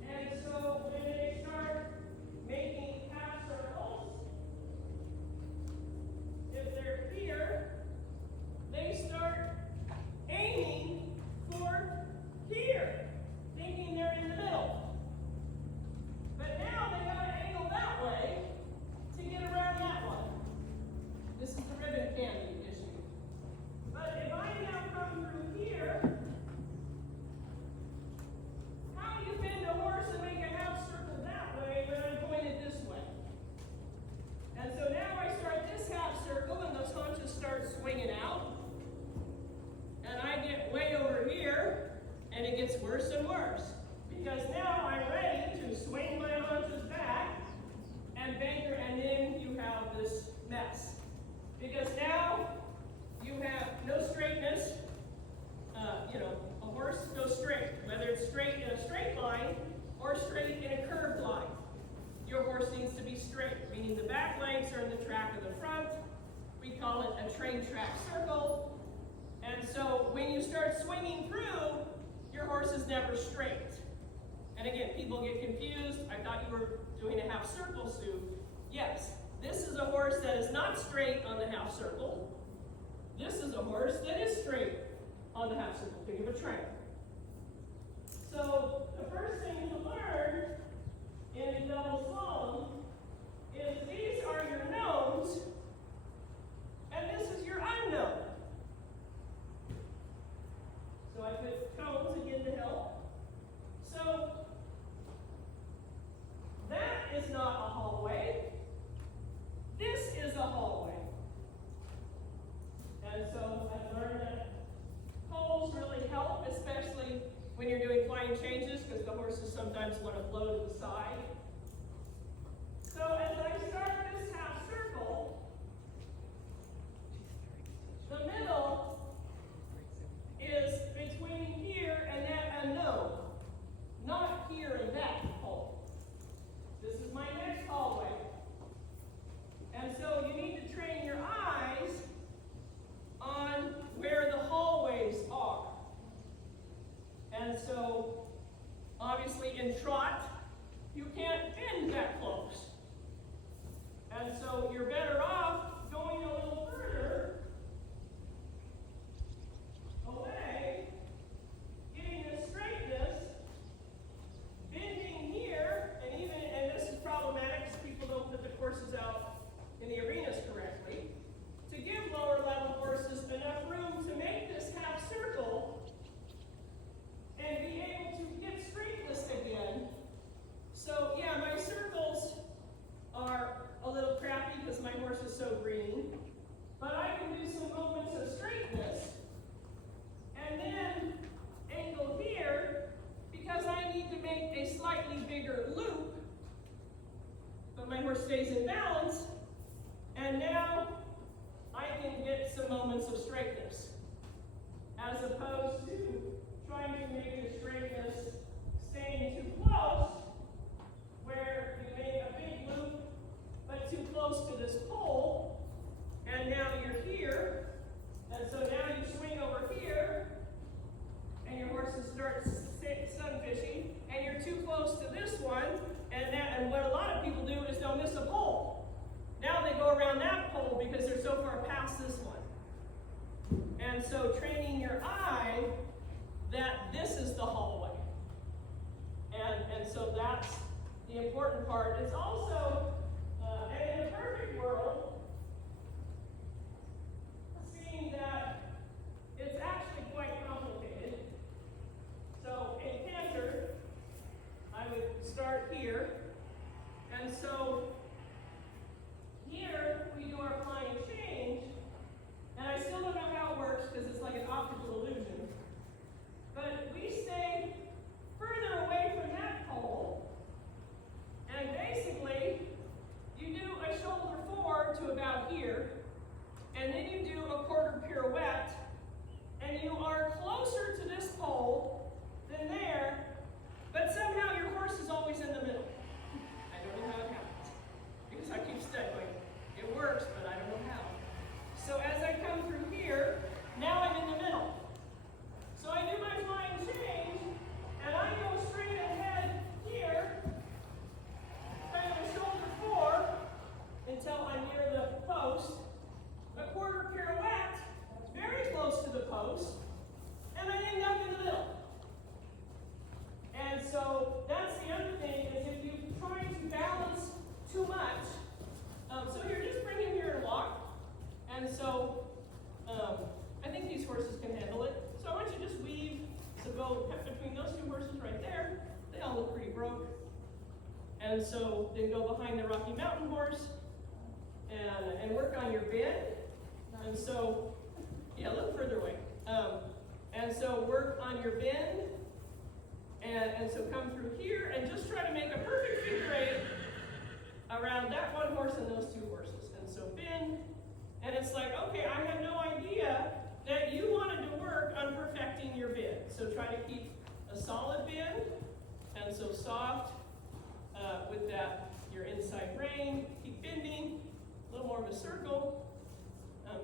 And so when they start making half circles, if they're here, they start aiming for here, thinking they're in the middle. But now they gotta angle that way to get around that one. This is the ribbon candy issue. But if I now come through here, how do you bend a horse and make a half circle that way when I'm pointed this way? And so now I start this half circle and those haunches start swinging out. And I get way over here and it gets worse and worse. Because now I'm ready to swing my haunches back and banker, and then you have this mess. Because now you have no straightness. A horse goes straight, whether it's straight in a straight line or straight in a curved line. Your horse needs to be straight, meaning the back legs are in the track of the front. We call it a train track circle. And so when you start swinging through, your horse is never straight. And again, people get confused. I thought you were doing a half circle, Sue. Yes, this is a horse that is not straight on the half circle. This is a horse that is straight on the half circle. Think of a train. So the first thing to learn in double slalom is these are your knowns, and this is your unknown. So I put cones again to help. So that is not a hallway. This is a hallway. And so I've learned that poles really help, especially when you're doing flying changes, because the horses sometimes want to blow to the side. So as I start this half circle, the middle is between here and that unknown, not here and that pole. This is my next hallway. And so you need to train your eyes on where the hallways are. And so, obviously in trot, you can't bend that close. And so you're better off going a little further away, getting this straightness, bending here, and this is problematic because people don't put the courses out in the arenas correctly, to give lower level horses enough room to make this half circle and be able to get straightness again. So yeah, my circles are a little crappy because my horse is so green, but I can do some moments of straightness and then angle here because I need to make a slightly bigger loop, but my horse stays in balance, and now I can get some moments of straightness as opposed to trying to make the straightness staying too close, where you make a big loop but too close to this pole, and now you're here, and so now you swing over here, and your horses start sun fishing, and you're too close to this one, and what a lot of people do is they'll miss a pole. Now they go around that pole because they're so far past this one. And so training your eye that this is the hallway. And so that's the important part. It's also, and in a perfect world, seeing that it's actually quite complicated. So in canter, I would start here. And so here we do our flying change, and I still don't know how it works because it's like an optical illusion. But we stay further away from that pole, and basically go behind the Rocky Mountain horse and work on your bend. And so, yeah, look further away. And so work on your bend. And so come through here and just try to make a perfect figure eight around that one horse and those two horses. And so bend. And it's like, okay, I had no idea that you wanted to work on perfecting your bend. So try to keep a solid bend. And so soft with that, your inside rein. Keep bending. A little more of a circle.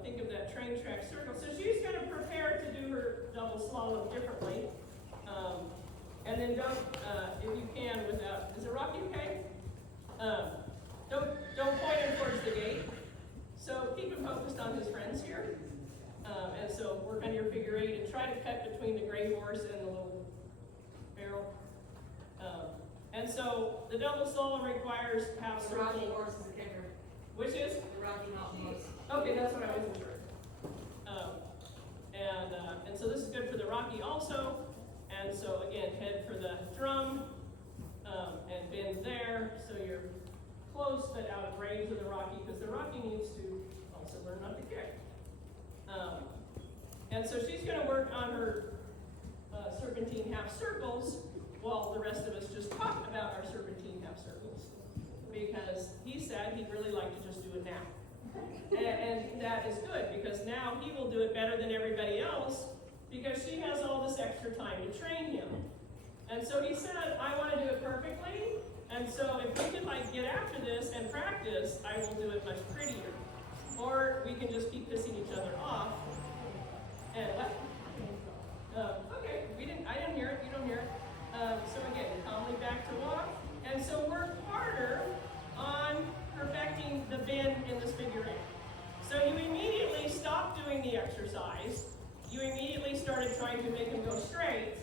Think of that train track circle. So she's going to prepare to do her double slalom differently. And then don't, if you can, without, is it Rocky okay? Don't point him towards the gate. So keep him focused on his friends here. And so work on your figure eight and try to cut between the gray horse and the little barrel. And so the double slalom requires half The Rocky circle. horse is a kicker. Which is? The Rocky Mountain horse. Okay, that's what I wasn't sure. And so this is good for the Rocky also. And so again, head for the drum, and bend there, so you're close but out of range of the Rocky, because the Rocky needs to also learn not to kick. And so she's going to work on her serpentine half circles, while the rest of us just talk about our serpentine half circles, because he said he'd really like to just do it now. And that is good, because now he will do it better than everybody else, because she has all this extra time to train him. And so he said, I want to do it perfectly, and so if we can get after this and practice, I will do it much prettier. Or we can just keep pissing each other off. And what? Okay, I didn't hear it, you don't hear it. So again, calmly back to walk. And so work harder on perfecting the bend in this figure eight. So you immediately stopped doing the exercise. You immediately started trying to make him go straight,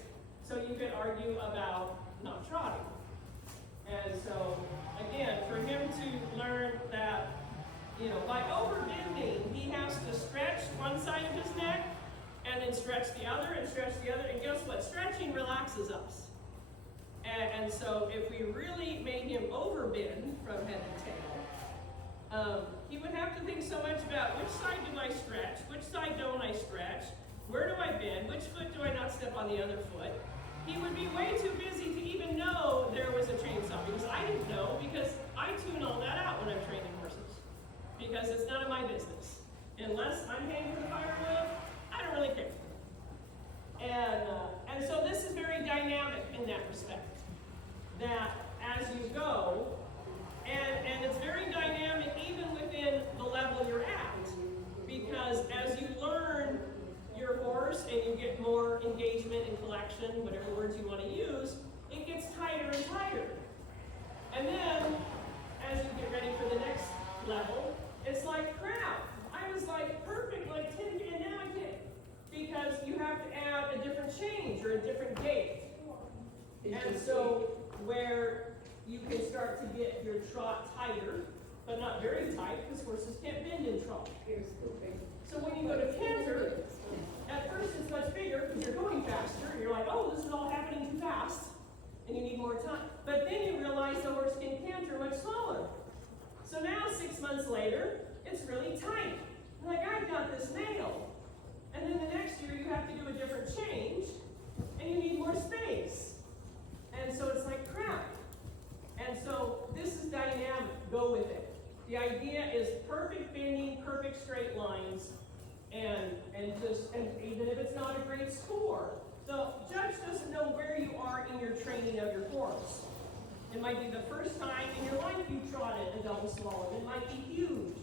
so you could argue about not trotting. And so, again, for him to learn that, by over-bending, he has to stretch one side of his neck, and then stretch the other, and stretch the other, and guess what? Stretching relaxes us. And so if we really made him overbend from head to tail, he would have to think so much about which side do I stretch, which side don't I stretch, where do I bend, which foot do I not step on the other foot. He would be way too busy to even know there was a chainsaw, because I didn't know, because I tune all that out when I'm training horses, because it's none of my business. Unless I'm paying for the firewood, I don't really care. And so this is very dynamic in that respect, that as you go, and it's very dynamic even within the level you're at, because as you learn your horse and you get more engagement and collection, whatever words you want to use, it gets tighter and tighter. And then, as you get ready for the next level, it's like, crap, I was like perfect, like 10, and now I can't, because you have to add a different change or a different gait. And so, where you can start to get your trot tighter, but not very tight, because horses can't bend in trot. So when you go to canter, at first it's much bigger because you're going faster, and you're like, oh, this is all happening too fast, and you need more time. But then you realize the horse can canter much slower. So now 6 months later, it's really tight. You're like, I've got this nailed. And then the next year you have to do a different change, and you need more space. And so it's like, crap. And so this is dynamic. Go with it. The idea is perfect bending, perfect straight lines, and even if it's not a great score, the judge doesn't know where you are in your training of your horse. It might be the first time in your life you trotted a double slalom. It might be huge.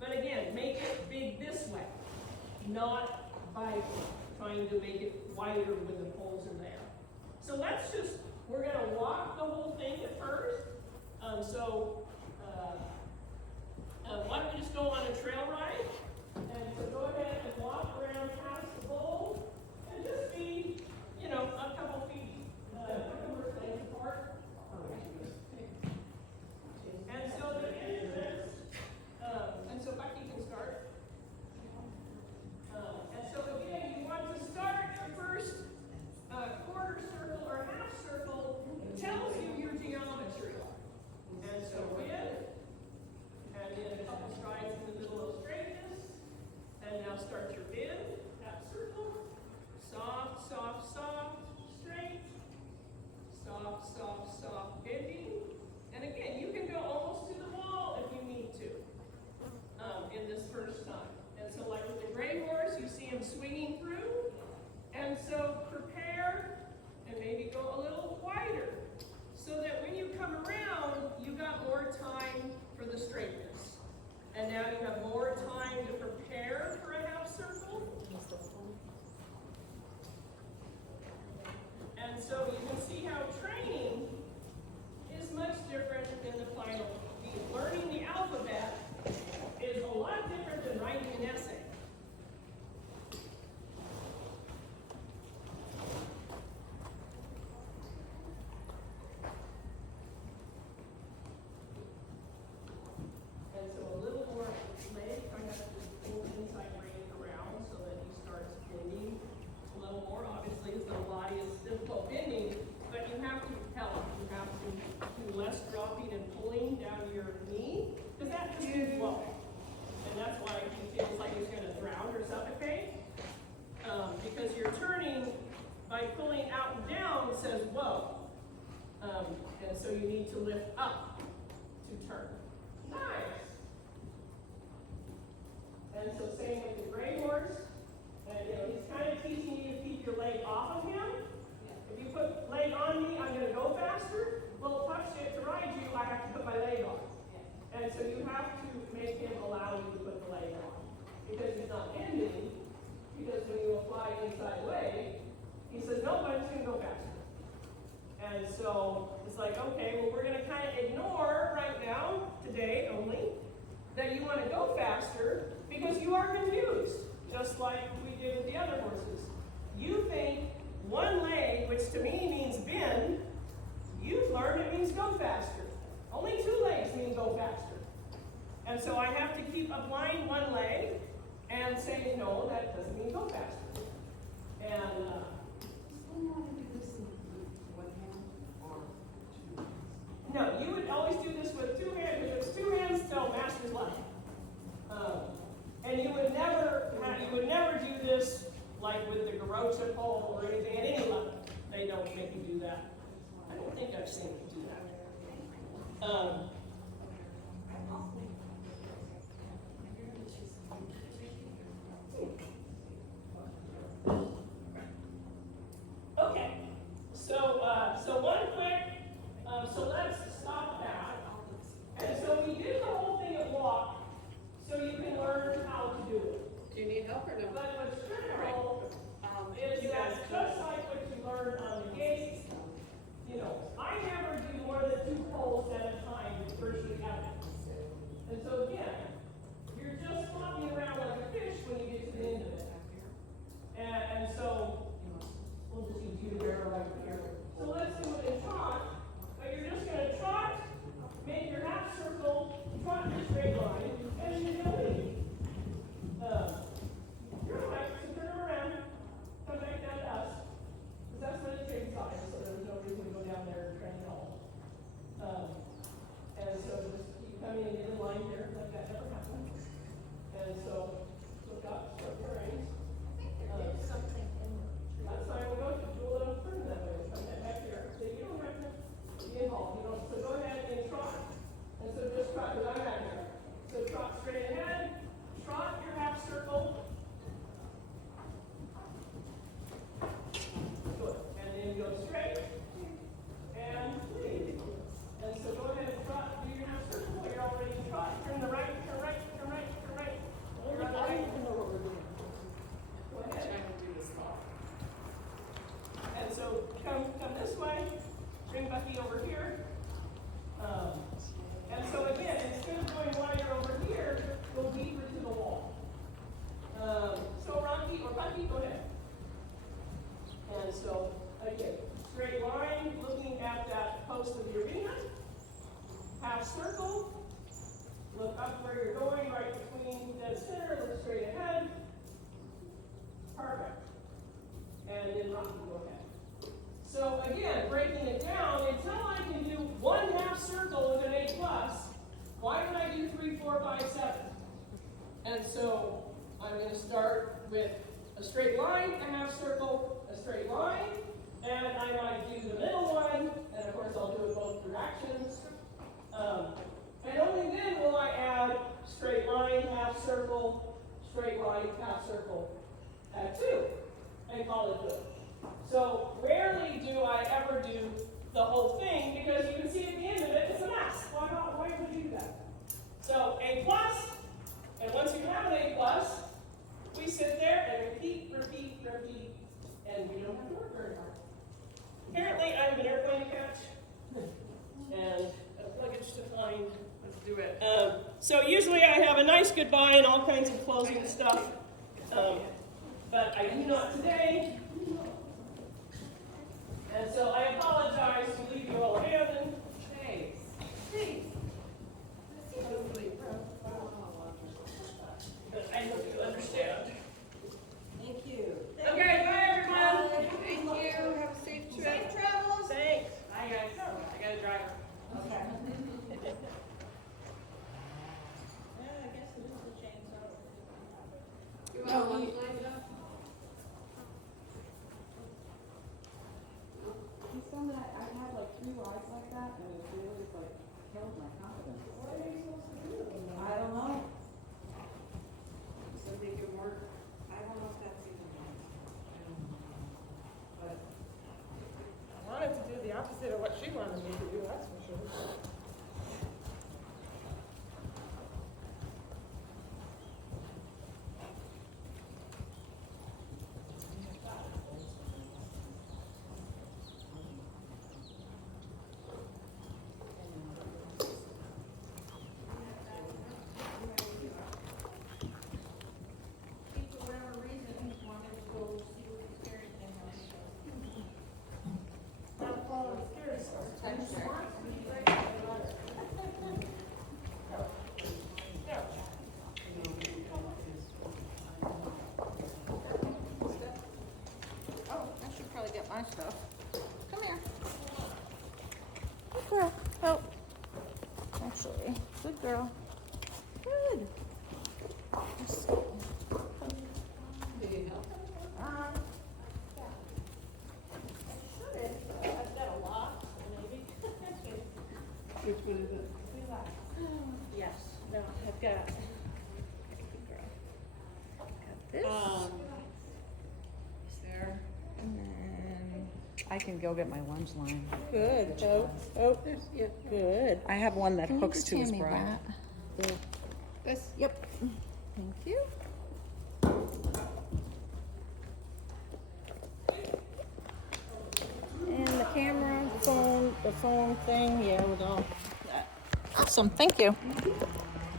But again, make it big this way, not by trying to make it wider when the poles are there. So we're going to walk the whole thing at first. Why don't we just go on a trail ride? And so go ahead and walk around past the bowl and just be, a couple feet, a couple of legs apart. And so the end of this, and so Becky can start. And so again, you want to start your first quarter circle or half circle. It tells you your geometry. And so And so you have to make him allow you to put the leg on. Because he's not bending, because when you apply inside leg, he says, no, but I'm just gonna go faster. And so it's like, okay, well, we're gonna kind of ignore right now, today only, that you want to go faster because you are confused, just like we did with the other horses. You think one leg, which to me means bend, you've learned it means go faster. Only two legs mean go faster. And so I have to keep applying one leg and say, no, that doesn't mean go faster. And Do you want to do this in one hand or two hands? no, you would always do this with two hands, because it's two hands till master's life. And you would never do this like with the garrocha pole or anything at any level. They don't make you do that. I don't think I've seen you do that. Okay, so one quick, so let's stop that. And so we did the whole thing at walk, so you can learn how to do it. Do you need help or no? But what's critical is that just like what you learned on the gates, you know, I never do more than 2 poles at a time virtually ever. And so again, you're just flopping around like a fish when you get to the end of it. And so, we'll just use you there right here. So let's do it in trot, but you're just gonna trot, make your half circle, trot in a straight line, and then you're gonna leave. You're right, so turn around, come back down to us, because that's where the train size, so there's no reason to go down there and train at all. And so just keep coming in line here, like that never happened. And so, look up, start your reins. Something in That's fine, we'll go to do a little turn that way, come back here. So you don't have to be involved, you don't, so go ahead and trot. And so just trot, because I'm out here. So trot straight ahead, trot your half circle. Good, and then go straight, and lead. And so go ahead and trot, do your half circle, you're already in trot, turn the right, turn right, turn right, turn right. You're on the right. Go ahead. And so come this way, bring Bucky over here. And so again, instead of going wider over here, go deeper to the wall. So Rocky or Bucky, go ahead. And so again, straight line, looking at that post of the arena. Half circle. Look up where you're going, right between dead center, look straight ahead. Perfect. And then Rocky, go ahead. So again, breaking it down, until I can do 1 half circle with an A+, why would I do 3, 4, 5, 7? And so I'm going to start with a straight line, a half circle, a straight line, and I might do the middle one, and of course I'll do it both directions. And only then will I add straight line, half circle, straight line, half circle, at 2, and call it good. So rarely do I ever do the whole thing, because you can see at the end of it, it's a mess. Why would you do that? So A+, and once you have an A+, we sit there and repeat, repeat, repeat, and we don't have to work very hard. Apparently, I have an airplane to catch, and a luggage to find. Let's do it. So usually I have a nice goodbye and all kinds of closing stuff, but I do not today. And so I apologize to leave you all abandoned. Thanks. But I hope you understand. Thank you. Okay, bye everyone. Thank you. Have a safe trip. Safe travels. Thanks. Bye guys. I got a driver. Okay. Yeah, I guess it is a chainsaw. You want lunch lined up? He's on that girl. Good. I've got a lot, maybe. Which one is it? Yes, no, I've got. Got this. Is there? And then I can go get my lunch line. Good. Oh, good. I have one that Can you hooks just to his hand me bra. that? This. Yep. Thank you. And the camera, the phone thing, yeah, with all that. Awesome, thank you.